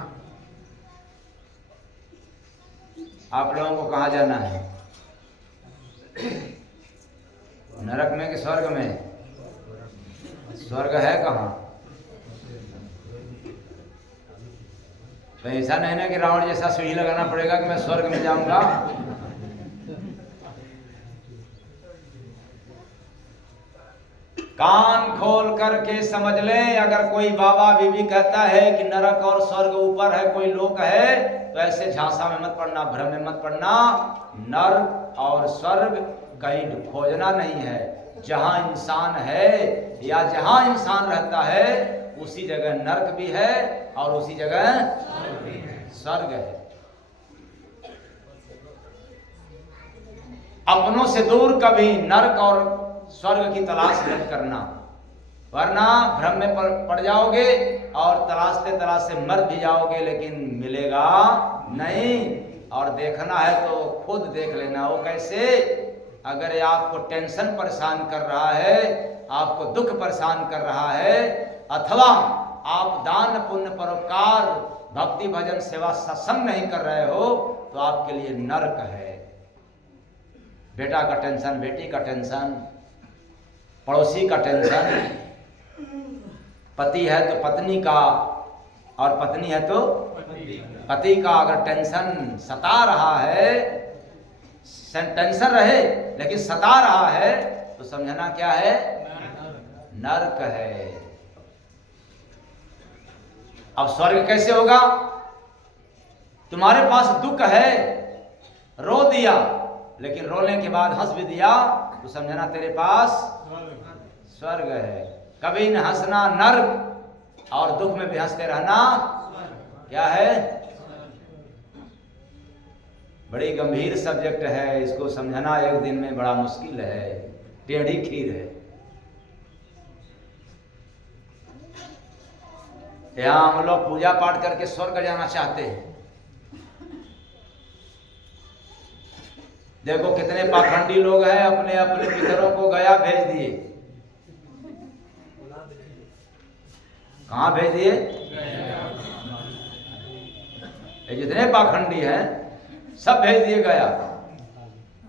आप लोगों को कहाँ जाना है? नरक में कि स्वर्ग में? स्वर्ग है कहाँ? तो ऐसा नहीं ना कि रावण जैसा सीढ़ी लगाना पड़ेगा कि मैं स्वर्ग में जाऊंगा। कान खोल करके समझ लें, अगर कोई बाबा बीबी कहता है कि नरक और स्वर्ग ऊपर है, कोई लोक है, तो ऐसे झांसा में मत पड़ना, भ्रम में मत पड़ना। नरक और स्वर्ग कहीं खोजना नहीं है। जहां इंसान है या जहां इंसान रहता है उसी जगह नरक भी है और उसी जगह स्वर्ग है। अपनों से दूर कभी नरक और स्वर्ग की तलाश मत करना, वरना भ्रम में पड़ जाओगे और तलाशते तलाशते मर भी जाओगे, लेकिन मिलेगा नहीं। और देखना है तो खुद देख लेना। वो कैसे? अगर ये आपको टेंशन परेशान कर रहा है, आपको दुख परेशान कर रहा है, अथवा आप दान पुण्य परोपकार भक्ति भजन सेवा सत्संग नहीं कर रहे हो, तो आपके लिए नरक है। बेटा का टेंशन, बेटी का टेंशन, पड़ोसी का टेंशन, पति है तो पत्नी का, और पत्नी है तो पति का अगर टेंशन सता रहा है, टेंशन रहे लेकिन सता रहा है, तो समझना क्या है? नरक है। अब स्वर्ग कैसे होगा? तुम्हारे पास दुख है, रो दिया, लेकिन रोने के बाद हंस भी दिया, तो समझना तेरे पास स्वर्ग है। कभी न हंसना नर्क, और दुख में भी हंसते रहना क्या है? बड़ी गंभीर सब्जेक्ट है, इसको समझना एक दिन में बड़ा मुश्किल है, टेढ़ी खीर है। यहाँ हम लोग पूजा पाठ करके स्वर्ग जाना चाहते हैं। देखो कितने पाखंडी लोग हैं, अपने अपने पितरों को गया भेज दिए। कहाँ भेज दिए? ये जितने पाखंडी हैं सब भेज दिए गया।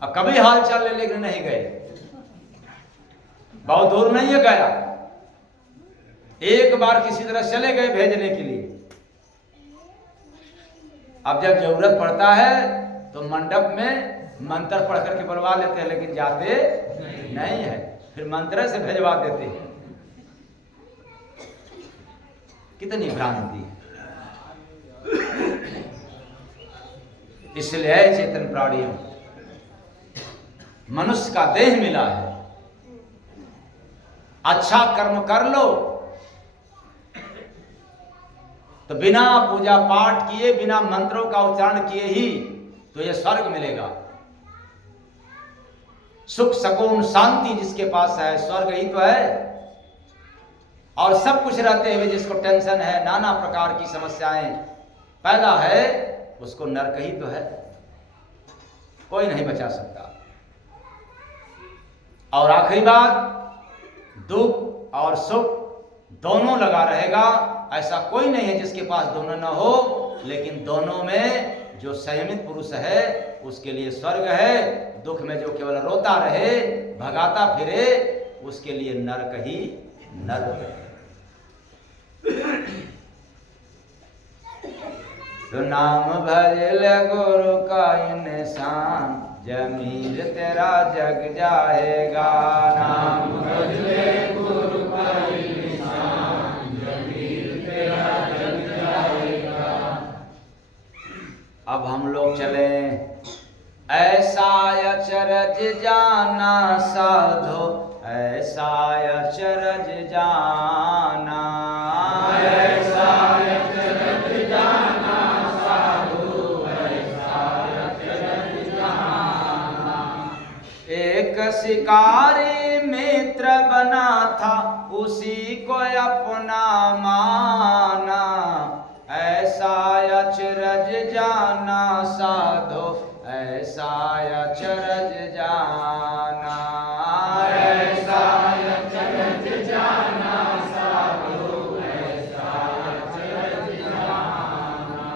अब कभी हाल चाल ले लेकर नहीं गए, बहुत दूर नहीं है गया, एक बार किसी तरह चले गए भेजने के लिए। अब जब जरूरत पड़ता है तो मंडप में मंत्र पढ़ करके बुलवा लेते हैं, लेकिन जाते नहीं है, फिर मंत्र से भेजवा देते हैं। कितनी भ्रांति। इसलिए चेतन प्राणियों, मनुष्य का देह मिला है, अच्छा कर्म कर लो तो बिना पूजा पाठ किए, बिना मंत्रों का उच्चारण किए ही तो यह स्वर्ग मिलेगा। सुख सुकून शांति जिसके पास है, स्वर्ग ही तो है। और सब कुछ रहते हुए जिसको टेंशन है, नाना प्रकार की समस्याएं पैदा है, उसको नरक ही तो है, कोई नहीं बचा सकता। और आखिरी बात, दुख और सुख दोनों लगा रहेगा। ऐसा कोई नहीं है जिसके पास दोनों न हो, लेकिन दोनों में जो संयमित पुरुष है उसके लिए स्वर्ग है। दुख में जो केवल रोता रहे, भगाता फिरे, उसके लिए नरक ही नरक है। तो नाम भजल गुरु का इंसान, जमीर तेरा जग जाएगा। नाम भजले गुरु का इंसान, जमीर तेरा जग जाएगा। अब हम लोग चले। ऐसा अचरज जाना साधो, ऐसा अचरज जाना, ऐसा अचरज जाना साधु, ऐसा अचरज जाना। एक शिकारी मित्र बना था, उसी को अपना माना, ऐसा अचरज जाना साधो, ऐसा अचरज जाना, ऐसा अचरज जाना साधु, ऐसा अचरज जाना।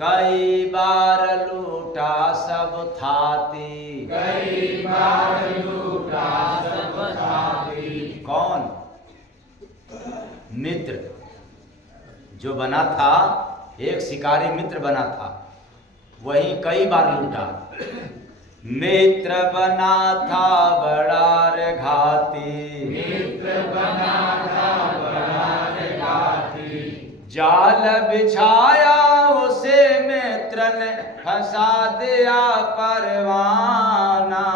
कई बार लूटा सब थाती, कई बार लूटा सब थाती। कौन? मित्र जो बना था, एक शिकारी मित्र बना था, वही कई बार लूटा। मित्र बना था बड़ा रे घाती, मित्र बना था बड़ा रे घाती। जाल बिछाया उसे मित्र ने, फंसा दिया परवाना,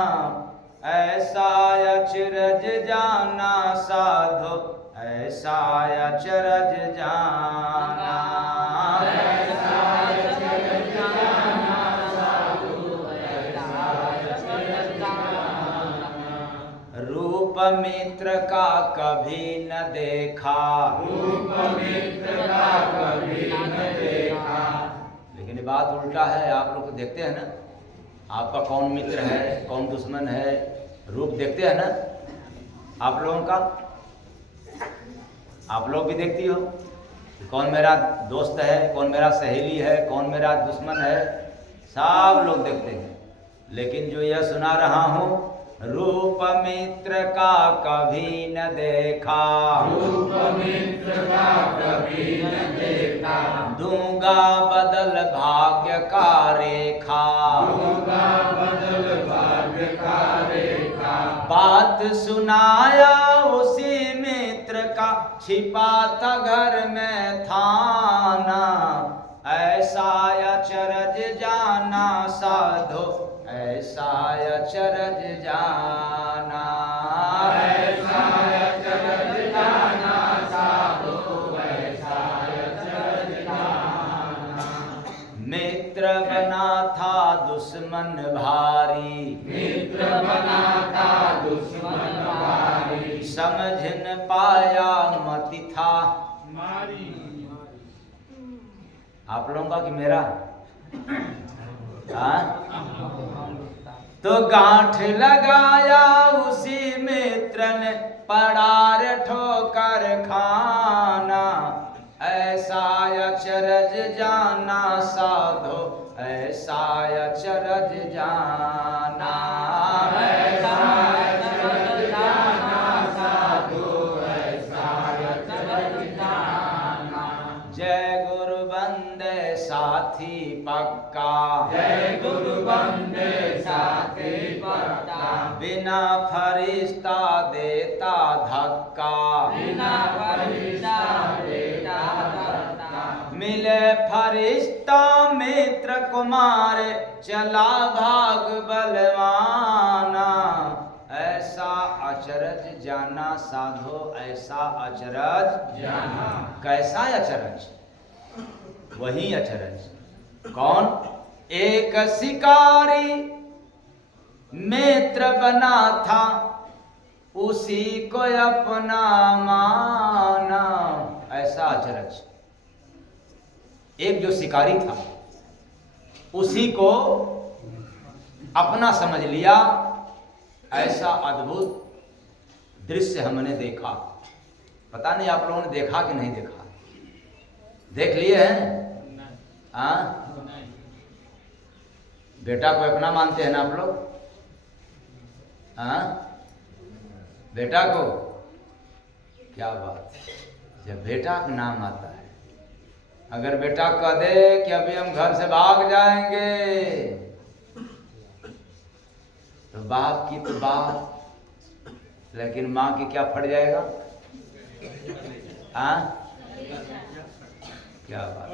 ऐसा अचरज जाना साधो, ऐसा अचरज जाना। ऐसा अचरज जाना साधु, ऐसा अचरज जाना। रूप मित्र का कभी न देखा, रूप मित्र का कभी न देखा। लेकिन ये बात उल्टा है। आप लोग देखते हैं ना, आपका कौन मित्र है कौन दुश्मन है, रूप देखते हैं ना आप लोगों का। आप लोग भी देखती हो कौन मेरा दोस्त है, कौन मेरा सहेली है, कौन मेरा दुश्मन है, सब लोग देखते हैं। लेकिन जो यह सुना रहा हूँ, रूप मित्र का कभी न देखा, रूप मित्र का कभी न देखा। दूंगा बदल भाग्य का रेखा, दूंगा बदल भाग्य का रेखा। बात सुनाया उसी मित्र का, छिपा था घर में थाना। ऐसा अचरज जाना साधो, ऐसा अचरज जाना। ऐसा अचरज जाना साधु, ऐसा अचरज जाना। मित्र बना था दुश्मन भारी, मित्र बना था दुश्मन भारी। समझ न पाया मति था मारी। आप लोगों का कि मेरा? हाँ? तो गांठ लगाया उसी मित्र ने, पड़ार ठोकर खाना। ऐसा अचरज जाना साधो, ऐसा अचरज जाना। ऐसा अचरज जाना साधु, ऐसा अचरज जाना। जय गुरु बंदे साथी पक्का, जय गुरु बंदे साथी पक्का। बिना फरिश्ता देता धक्का, बिना फरिश्ता देता धक्का। मिले फरिश्ता मित्र कुमार, चला भाग बलवाना। ऐसा अचरज जाना साधो, ऐसा अचरज जाना। कैसा अचरज? वही अचरज। कौन? एक शिकारी मित्र बना था, उसी को अपना माना। ऐसा अचरज। एक जो शिकारी था उसी को अपना समझ लिया। ऐसा अद्भुत दृश्य हमने देखा। पता नहीं आप लोगों ने देखा कि नहीं देखा? देख लिए हैं? हाँ? बेटा को अपना मानते हैं ना आप लोग? हाँ? बेटा को क्या बात है, जब बेटा का नाम आता है, अगर बेटा कह दे कि अभी हम घर से भाग जाएंगे, तो बाप की तो बाप, लेकिन माँ की क्या फट जाएगा? हाँ? क्या बात,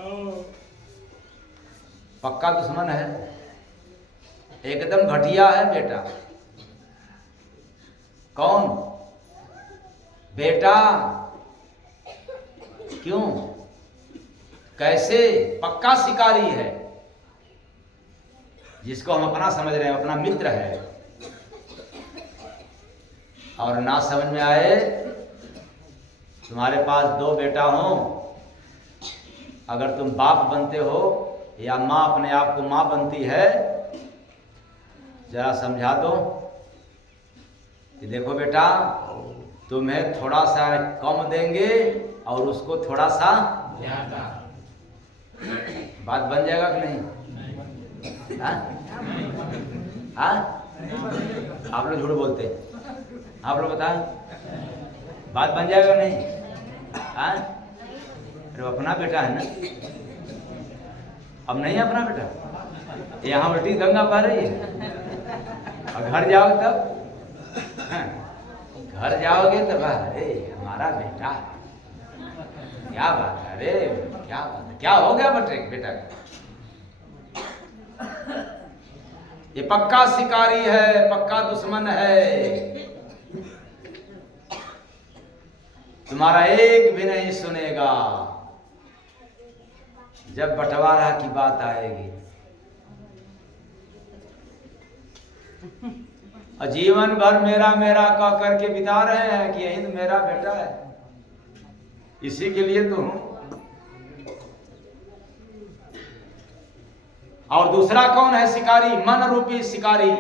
पक्का दुश्मन है, एकदम घटिया है बेटा। कौन? बेटा। क्यों? कैसे? पक्का शिकारी है, जिसको हम अपना समझ रहे हैं, अपना मित्र है। और ना समझ में आए, तुम्हारे पास दो बेटा हो, अगर तुम बाप बनते हो या माँ अपने आप को माँ बनती है, जरा समझा दो कि देखो बेटा, तुम्हें थोड़ा सा कम देंगे और उसको थोड़ा सा ज्यादा। बात बन जाएगा कि नहीं? हाँ? हाँ? आप लोग झूठ बोलते हैं, आप लोग बताएं, बात बन जाएगा नहीं? हाँ? अरे अपना बेटा है ना, अब नहीं अपना बेटा, यहाँ उल्टी गंगा बह रही है, और घर जाओ तब, हाँ, घर जाओगे तब अरे हमारा बेटा है, क्या बात है, अरे क्या बात है, क्या हो गया बेटे बेटा? ये पक्का शिकारी है, पक्का दुश्मन है, तुम्हारा एक भी नहीं सुनेगा। जब बंटवारा की बात आएगी और जीवन भर मेरा मेरा कह करके बिता रहे हैं कि यही तो मेरा बेटा है, इसी के लिए तो हूं। और दूसरा कौन है शिकारी? मन रूपी शिकारी।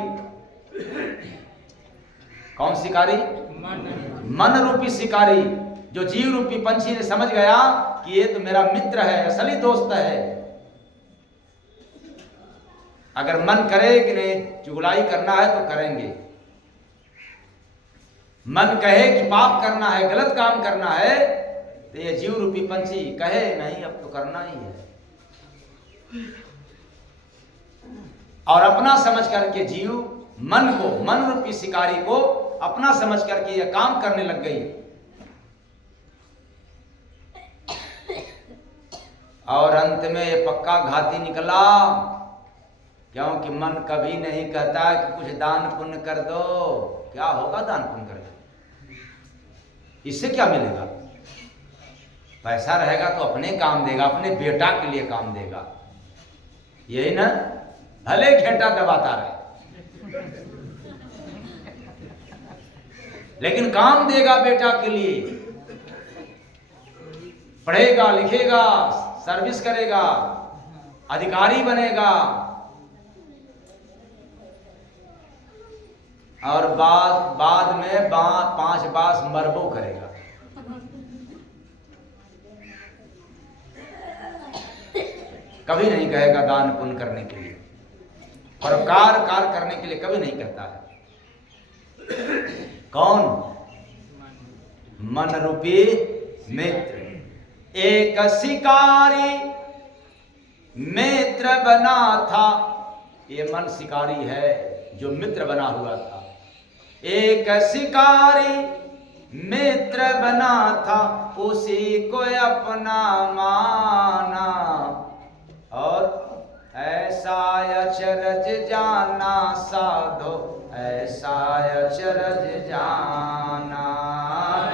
कौन शिकारी? मन रूपी शिकारी, जो जीव रूपी पंछी ने समझ गया कि ये तो मेरा मित्र है, असली दोस्त है। अगर मन करे कि नहीं चुगलाई करना है तो करेंगे, मन कहे कि पाप करना है, गलत काम करना है, तो ये जीव रूपी पंछी कहे नहीं अब तो करना ही है। और अपना समझ करके जीव मन को, मन रूपी शिकारी को अपना समझ करके यह काम करने लग गई। और अंत में ये पक्का घाती निकला, क्योंकि मन कभी नहीं कहता कि कुछ दान पुण्य कर दो। क्या होगा दान पुण्य करके? इससे क्या मिलेगा? पैसा रहेगा तो अपने काम देगा, अपने बेटा के लिए काम देगा, यही ना? भले घेंटा दबाता रहे लेकिन काम देगा बेटा के लिए। पढ़ेगा, लिखेगा, सर्विस करेगा, अधिकारी बनेगा, और बाद में 5 बास मरबो करेगा। कभी नहीं कहेगा दान पुण्य करने के लिए, परोपकार कार्य करने के लिए कभी नहीं कहता है। कौन? मन रूपी मित्र। एक शिकारी मित्र बना था, ये मन शिकारी है जो मित्र बना हुआ था। एक शिकारी मित्र बना था, उसी को अपना माना, और ऐसा अचरज जाना साधो, ऐसा अचरज जाना,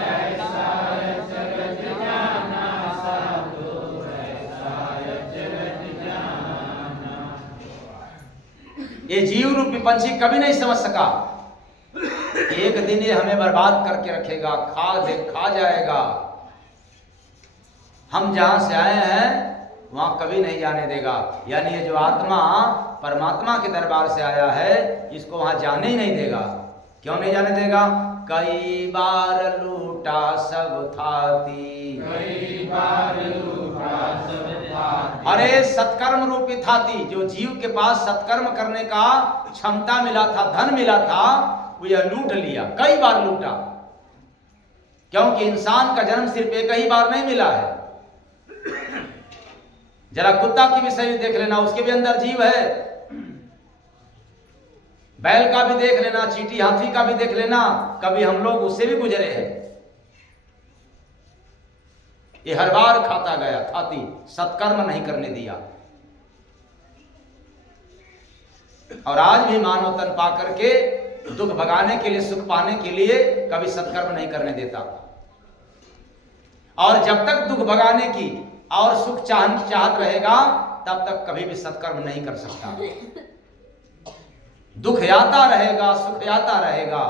ऐसा अचरज जाना साधो, ऐसा अचरज जाना। ये जीव रूपी पंछी कभी नहीं समझ सका, एक दिन ये हमें बर्बाद करके रखेगा, खा जाएगा। हम जहां से आए हैं वहां कभी नहीं जाने देगा। यानी ये जो आत्मा परमात्मा के दरबार से आया है, इसको वहां जाने ही नहीं देगा। क्यों नहीं जाने देगा? कई बार लूटा सब थाती, कई बार लूटा सब थाती। अरे सत्कर्म रूपी थाती, जो जीव के पास सत्कर्म करने का क्षमता मिला था, धन मिला था, वो यह लूट लिया, कई बार लूटा। क्योंकि इंसान का जन्म सिर्फ एक ही बार नहीं मिला है। जरा कुत्ता की भी शरीर देख लेना, उसके भी अंदर जीव है। बैल का भी देख लेना, चींटी हाथी का भी देख लेना, कभी हम लोग उससे भी गुजरे हैं। ये हर बार खाता गया थाती, सत्कर्म नहीं करने दिया। और आज भी मानव तन पा करके दुख भगाने के लिए, सुख पाने के लिए कभी सत्कर्म नहीं करने देता। और जब तक दुख भगाने की और सुख चाहत रहेगा, तब तक कभी भी सत्कर्म नहीं कर सकता। दुख आता रहेगा, सुख आता रहेगा।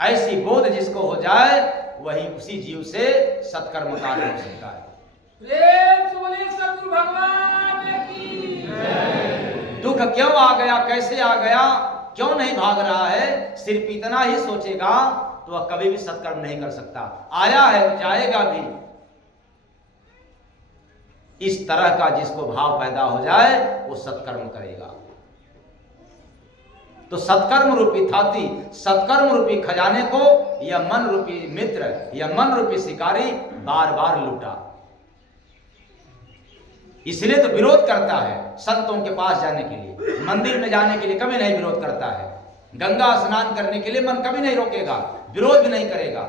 ऐसी बोध जिसको हो जाए, वही उसी जीव से सत्कर्म कार्य हो सकता है। प्रेम से बोलिए सद्गुरु भगवान की। दुख क्यों आ गया, कैसे आ गया, क्यों नहीं भाग रहा है, सिर्फ इतना ही सोचेगा तो वह कभी भी सत्कर्म नहीं कर सकता। आया है, जाएगा भी। इस तरह का जिसको भाव पैदा हो जाए, वो सत्कर्म करेगा। तो सत्कर्म रूपी थाती, सत्कर्म रूपी खजाने को यह मन रूपी मित्र, यह मन रूपी शिकारी बार बार लूटा। इसलिए तो विरोध करता है संतों के पास जाने के लिए, मंदिर में जाने के लिए कभी नहीं विरोध करता है। गंगा स्नान करने के लिए मन कभी नहीं रोकेगा, विरोध भी नहीं करेगा।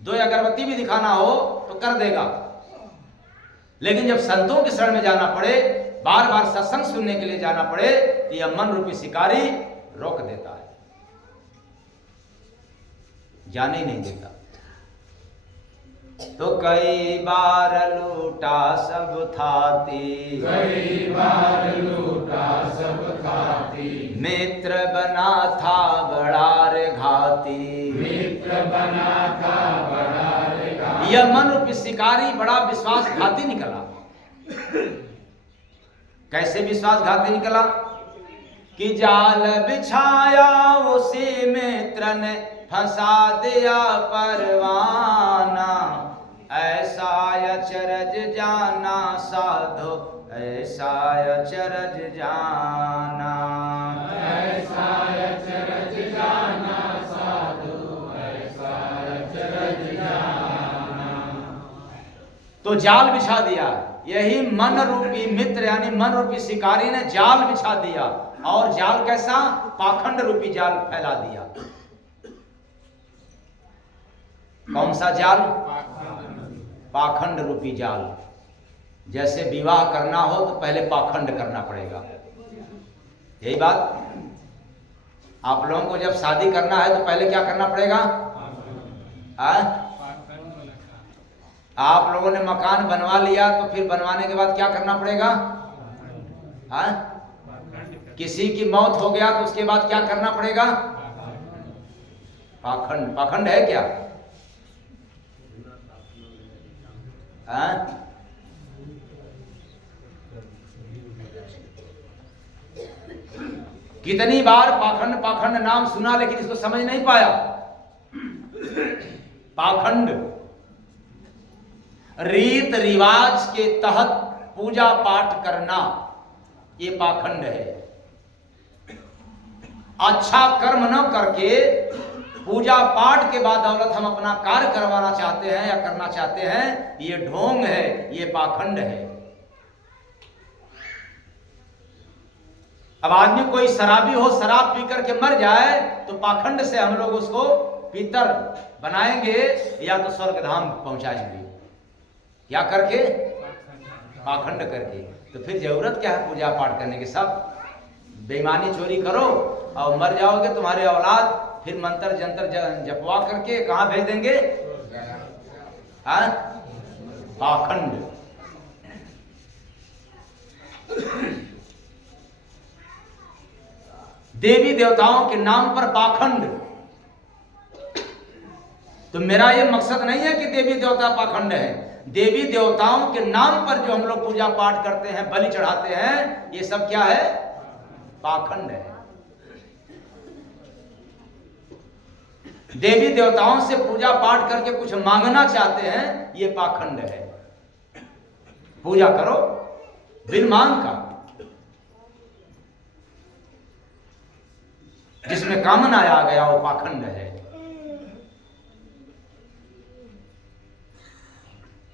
2 अगरबत्ती भी दिखाना हो तो कर देगा। लेकिन जब संतों के शरण में जाना पड़े बार बार सत्संग सुनने के लिए जाना पड़े तो यह मन रूपी शिकारी रोक देता है, जाने ही नहीं देता। तो कई बार लूटा सब थाती, कई बार लूटा सब खाती, मित्र बना था बड़ा रे घाती, मित्र बना था बड़ा रे घाती। यह मन रूपी शिकारी बड़ा विश्वासघाती निकला। कैसे विश्वासघाती निकला कि जाल बिछाया उसी मित्र ने फंसा दिया परवाना, ऐसा अचरज जाना साधो, ऐसा अचरज जाना, ऐसा अचरज जाना साधु, ऐसा अचरज जाना। तो जाल बिछा दिया। यही मन रूपी मित्र यानी मन रूपी शिकारी ने जाल बिछा दिया, और जाल कैसा? पाखंड रूपी जाल फैला दिया। कौन सा जाल? पाखंड रूपी जाल। जैसे विवाह करना हो तो पहले पाखंड करना पड़ेगा, यही बात। आप लोगों को जब शादी करना है तो पहले क्या करना पड़ेगा? आप लोगों ने मकान बनवा लिया तो फिर बनवाने के बाद क्या करना पड़ेगा? किसी की मौत हो गया तो उसके बाद क्या करना पड़ेगा? पाखंड। पाखंड है क्या? कितनी बार पाखंड पाखंड नाम सुना लेकिन इसको समझ नहीं पाया। पाखंड रीत रिवाज के तहत पूजा पाठ करना, ये पाखंड है। अच्छा कर्म न करके पूजा पाठ के बाद दौलत हम अपना कार्य करवाना चाहते हैं या करना चाहते हैं, ये ढोंग है, ये पाखंड है। अब आदमी कोई शराबी हो, शराब पी करके मर जाए तो पाखंड से हम लोग उसको पितर बनाएंगे या तो स्वर्ग धाम पहुंचाएंगे। क्या करके? पाखंड करके। तो फिर जरूरत क्या है पूजा पाठ करने की? सब बेईमानी चोरी करो और मर जाओगे, तुम्हारे औलाद फिर मंत्र जंतर जपवा करके कहां भेज देंगे? पाखंड। देवी देवताओं के नाम पर पाखंड। तो मेरा ये मकसद नहीं है कि देवी देवता पाखंड है। देवी देवताओं के नाम पर जो हम लोग पूजा पाठ करते हैं, बलि चढ़ाते हैं, ये सब क्या है? पाखंड है। देवी देवताओं से पूजा पाठ करके कुछ मांगना चाहते हैं, ये पाखंड है। पूजा करो बिन मांग का, जिसमें कामना आ गया वो पाखंड है।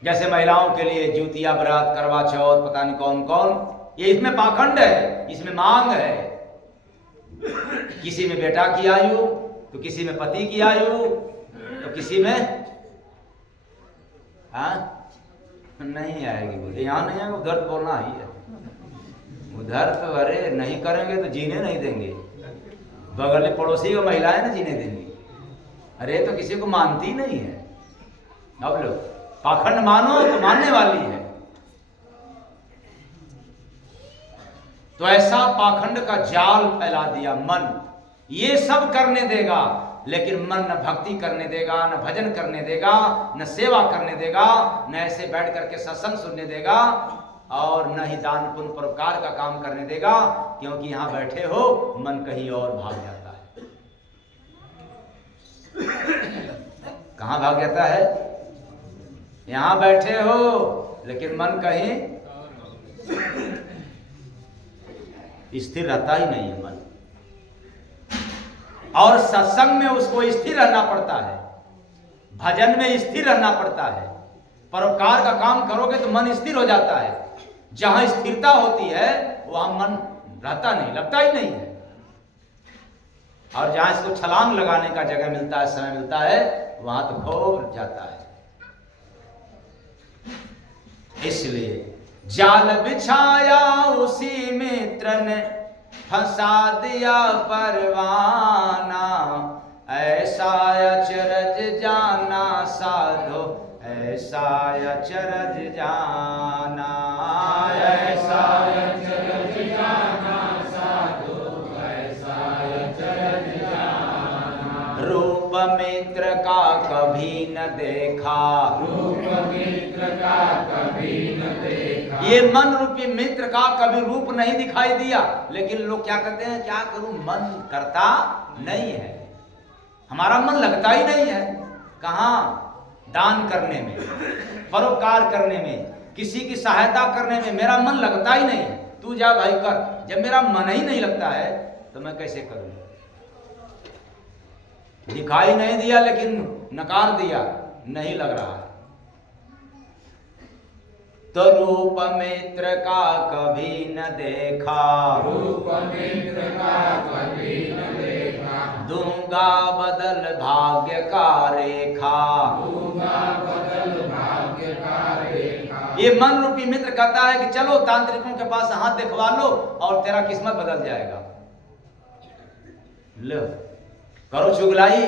जैसे महिलाओं के लिए जूतिया, व्रत, करवा चौथ, पता नहीं कौन कौन, ये इसमें पाखंड है, इसमें मांग है। किसी में बेटा की आयु तो किसी में पति की आयु तो किसी में नहीं आएगी। बोले यहाँ नहीं आएगा, उधर तो बोलना ही है। उधर तो अरे नहीं करेंगे तो जीने नहीं देंगे। बगल पड़ोसी को महिलाएं ना जीने देंगी। अरे तो किसी को मानती नहीं है। अब लो पाखंड मानो तो मानने वाली है। तो ऐसा पाखंड का जाल फैला दिया मन। ये सब करने देगा लेकिन मन न भक्ति करने देगा, न भजन करने देगा, न सेवा करने देगा, न ऐसे बैठ करके सत्संग सुनने देगा, और न ही दान पुण्य परोपकार का काम करने देगा। क्योंकि यहां बैठे हो मन कहीं और भाग जाता है। कहां भाग जाता है? यहां बैठे हो लेकिन मन कहीं स्थिर रहता ही नहीं है मन। और सत्संग में उसको स्थिर रहना पड़ता है, भजन में स्थिर रहना पड़ता है। परोपकार का काम करोगे तो मन स्थिर हो जाता है। जहां स्थिरता होती है वहां मन रहता नहीं, लगता ही नहीं है। और जहां इसको छलांग लगाने का जगह मिलता है, समय मिलता है, वहां तो खूब जाता है। इसलिए जाल बिछाया उसी मित्र ने फंसा दिया परवाना, ऐसा अचरज जाना साधो, ऐसा अचरज जाना, ऐसा अचरज जाना साधो, ऐसा अचरज जाना। रूप मित्र का कभी न देखा, रूप मित्र का कभी न देखा। ये मन रूपी मित्र का कभी रूप नहीं दिखाई दिया, लेकिन लोग क्या कहते हैं, क्या करूं, मन करता नहीं है, हमारा मन लगता ही नहीं है। कहाँ? दान करने में, परोपकार करने में, किसी की सहायता करने में मेरा मन लगता ही नहीं है। तू जा भाई कर, जब मेरा मन ही नहीं लगता है तो मैं कैसे करूं? दिखाई नहीं दिया लेकिन नकार दिया, नहीं लग रहा है। तो रूप मित्र का कभी न देखा, रूप मित्र का कभी न देखा। दूंगा बदल भाग्य का रेखा, दूंगा बदल भाग्य का रेखा। ये मन रूपी मित्र कहता है कि चलो तांत्रिकों के पास हाथ दिखवा लो और तेरा किस्मत बदल जाएगा। लो करो चुगलाई।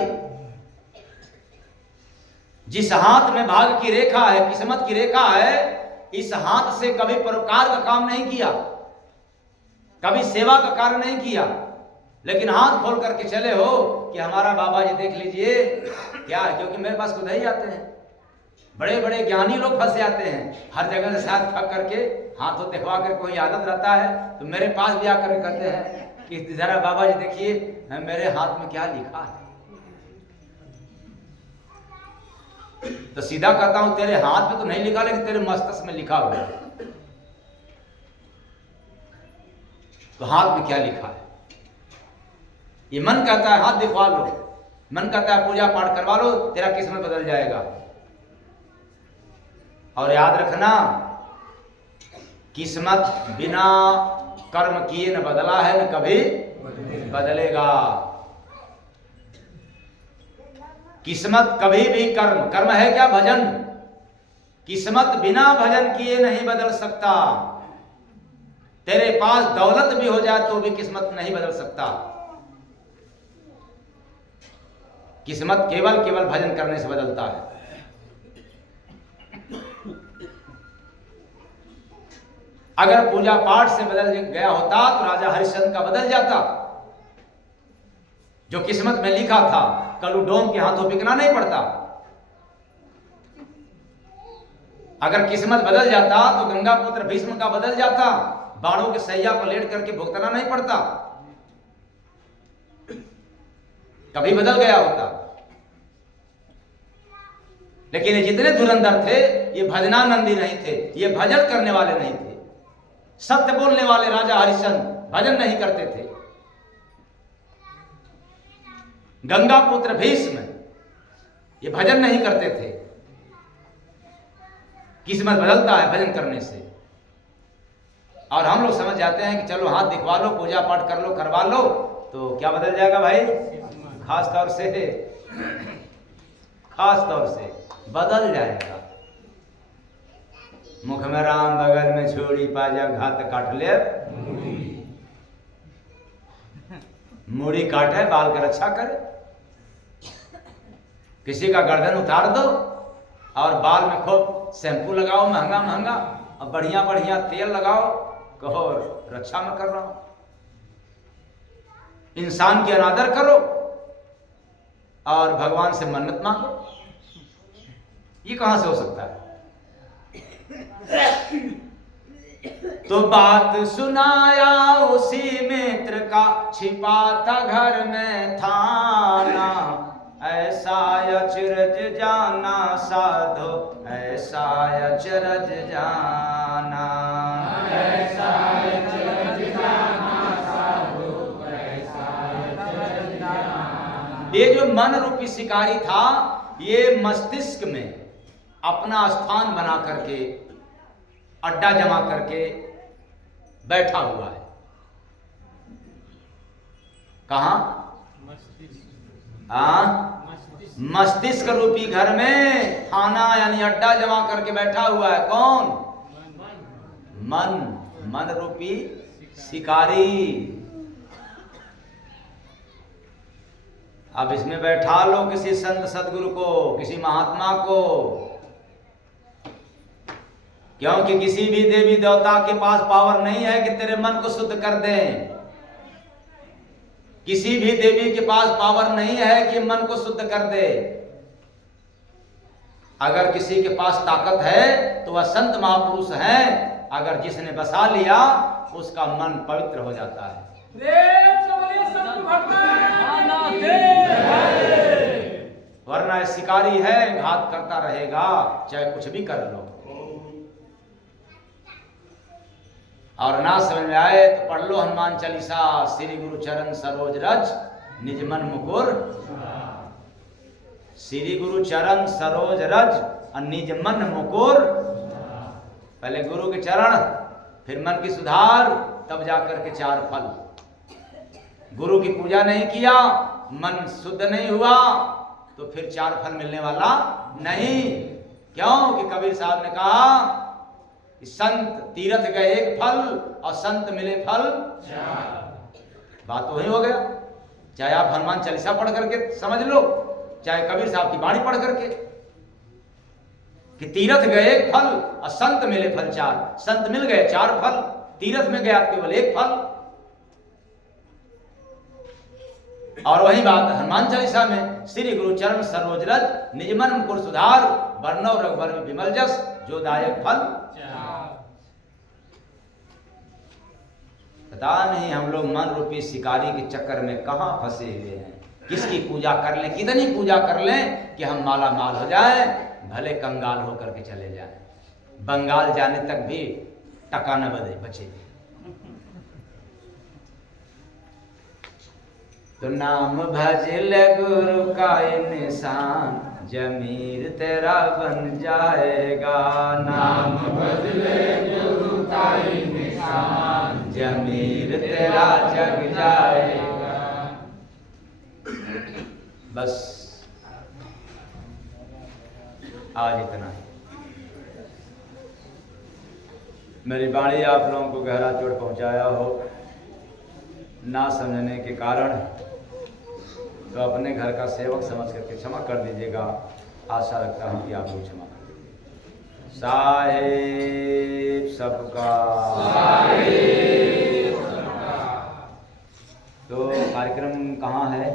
जिस हाथ में भाग्य की रेखा है, किस्मत की रेखा है, इस हाथ से कभी परोपकार का काम नहीं किया, कभी सेवा का कार्य नहीं किया, लेकिन हाथ खोल करके चले हो कि हमारा बाबा जी देख लीजिए क्या है। क्योंकि मेरे पास खुद ही आते हैं, बड़े बड़े ज्ञानी लोग फंसे आते हैं हर जगह से साथ थक करके, हाथ तो दिखवा कर कोई आदत रहता है तो मेरे पास भी आकर कहते हैं कि जरा बाबा जी देखिए मेरे हाथ में क्या लिखा है। तो सीधा कहता हूं तेरे हाथ में तो नहीं लिखा, लेकिन तेरे मस्तिष्क में लिखा हुआ है। तो हाथ में क्या लिखा है? ये मन कहता है हाथ दिखवा लो, मन कहता है पूजा पाठ करवा लो, तेरा किस्मत बदल जाएगा। और याद रखना, किस्मत बिना कर्म किए न बदला है न कभी बदलेगा। किस्मत कभी भी कर्म, कर्म है क्या? भजन। किस्मत बिना भजन किए नहीं बदल सकता। तेरे पास दौलत भी हो जाए तो भी किस्मत नहीं बदल सकता। किस्मत केवल केवल भजन करने से बदलता है। अगर पूजा पाठ से बदल गया होता तो राजा हरिश्चंद्र का बदल जाता। जो किस्मत में लिखा था कलू डोम के हाथों बिकना नहीं पड़ता। अगर किस्मत बदल जाता तो गंगा पुत्र भीष्म का बदल जाता, बाणों के सैया पर लेट करके भुगतना नहीं पड़ता, कभी बदल गया होता। लेकिन ये जितने धुरंधर थे ये भजनानंदी नहीं थे, ये भजन करने वाले नहीं थे। सत्य बोलने वाले राजा हरिश्चंद्र भजन नहीं करते थे। गंगा पुत्र भीष्म ये भजन नहीं करते थे। किस्मत बदलता है भजन करने से। और हम लोग समझ जाते हैं कि चलो हाथ दिखवा लो, पूजा पाठ कर लो, करवा लो तो क्या बदल जाएगा भाई? खास तौर से बदल जाएगा। मुख में राम बगल में छोड़ी पाजा घात काट ले, मूड़ी काटे बाल का रक्षा करे। किसी का गर्दन उतार दो और बाल में खूब शैम्पू लगाओ महंगा महंगा और बढ़िया बढ़िया तेल लगाओ, कहो रक्षा में कर रहा हूं। इंसान की अनादर करो और भगवान से मन्नत मांगो, ये कहां से हो सकता है? तो बात सुनाया उसी मित्र का, छिपा था घर में थाना। ऐसा अचरज जाना साधो, ऐसा अचरज जाना, ऐसा अचरज जाना साधो, ऐसा अचरज जाना। ये जो मन रूपी शिकारी था ये मस्तिष्क में अपना स्थान बना करके, अड्डा जमा करके बैठा हुआ है। कहां? मस्तिष्क रूपी घर में थाना यानी अड्डा जमा करके बैठा हुआ है। कौन? मन रूपी शिकारी। अब इसमें बैठा लो किसी संत सदगुरु को, किसी महात्मा को, क्योंकि किसी भी देवी देवता के पास पावर नहीं है कि तेरे मन को शुद्ध कर दे। किसी भी देवी के पास पावर नहीं है कि मन को शुद्ध कर दे। अगर किसी के पास ताकत है तो वह संत महापुरुष है। अगर जिसने बसा लिया उसका मन पवित्र हो जाता है। वरना शिकारी है, घात करता रहेगा चाहे कुछ भी कर लो। और ना समझ में आए तो पढ़ लो हनुमान चालीसा। श्री गुरु चरण सरोज रज निज मन मुकुर। श्री गुरु चरण सरोज रज और निज मन मुकुर। पहले गुरु के चरण, फिर मन की सुधार, तब जाकर के 4 फल। गुरु की पूजा नहीं किया, मन शुद्ध नहीं हुआ तो फिर 4 फल मिलने वाला नहीं। क्यों कि कबीर साहब ने कहा संत तीर्थ गए 1 फल और संत मिले फल 4। बात तो वही हो गया। चाहे आप हनुमान चालीसा पढ़ करके समझ लो, चाहे कबीर साहब की वाणी पढ़ करके, कि तीर्थ गए 1 फल और संत मिले फल 4। संत मिल गए 4 फल, तीर्थ में गया केवल 1 फल। और वही बात हनुमान चालीसा में, श्री गुरु चरण सरोज रज निज मन मुकुर सुधार, वर्णव रघुबर विमल जस जो दायक फल। पता नहीं हम लोग मन रूपी शिकारी के चक्कर में कहां फंसे हुए हैं। किसकी पूजा कर लें, कितनी पूजा कर लें कि हम माला माल हो जाए, भले कंगाल होकर के चले जाएं। बंगाल जाने तक भी टका न बचे। तो नाम भजल गुरु का निशान, जमीर तेरा बन जाएगा। नाम भजले गुरु का निशान, जमीर तेरा जग जाएगा। बस आज इतना ही। मेरी वाणी आप लोगों को गहरा चोट पहुंचाया हो ना समझने के कारण, तो अपने घर का सेवक समझ करके क्षमा कर दीजिएगा। आशा रखता हूं कि आप लोग क्षमा कर दीजिएगा। साहेब सबका। तो कार्यक्रम कहाँ है?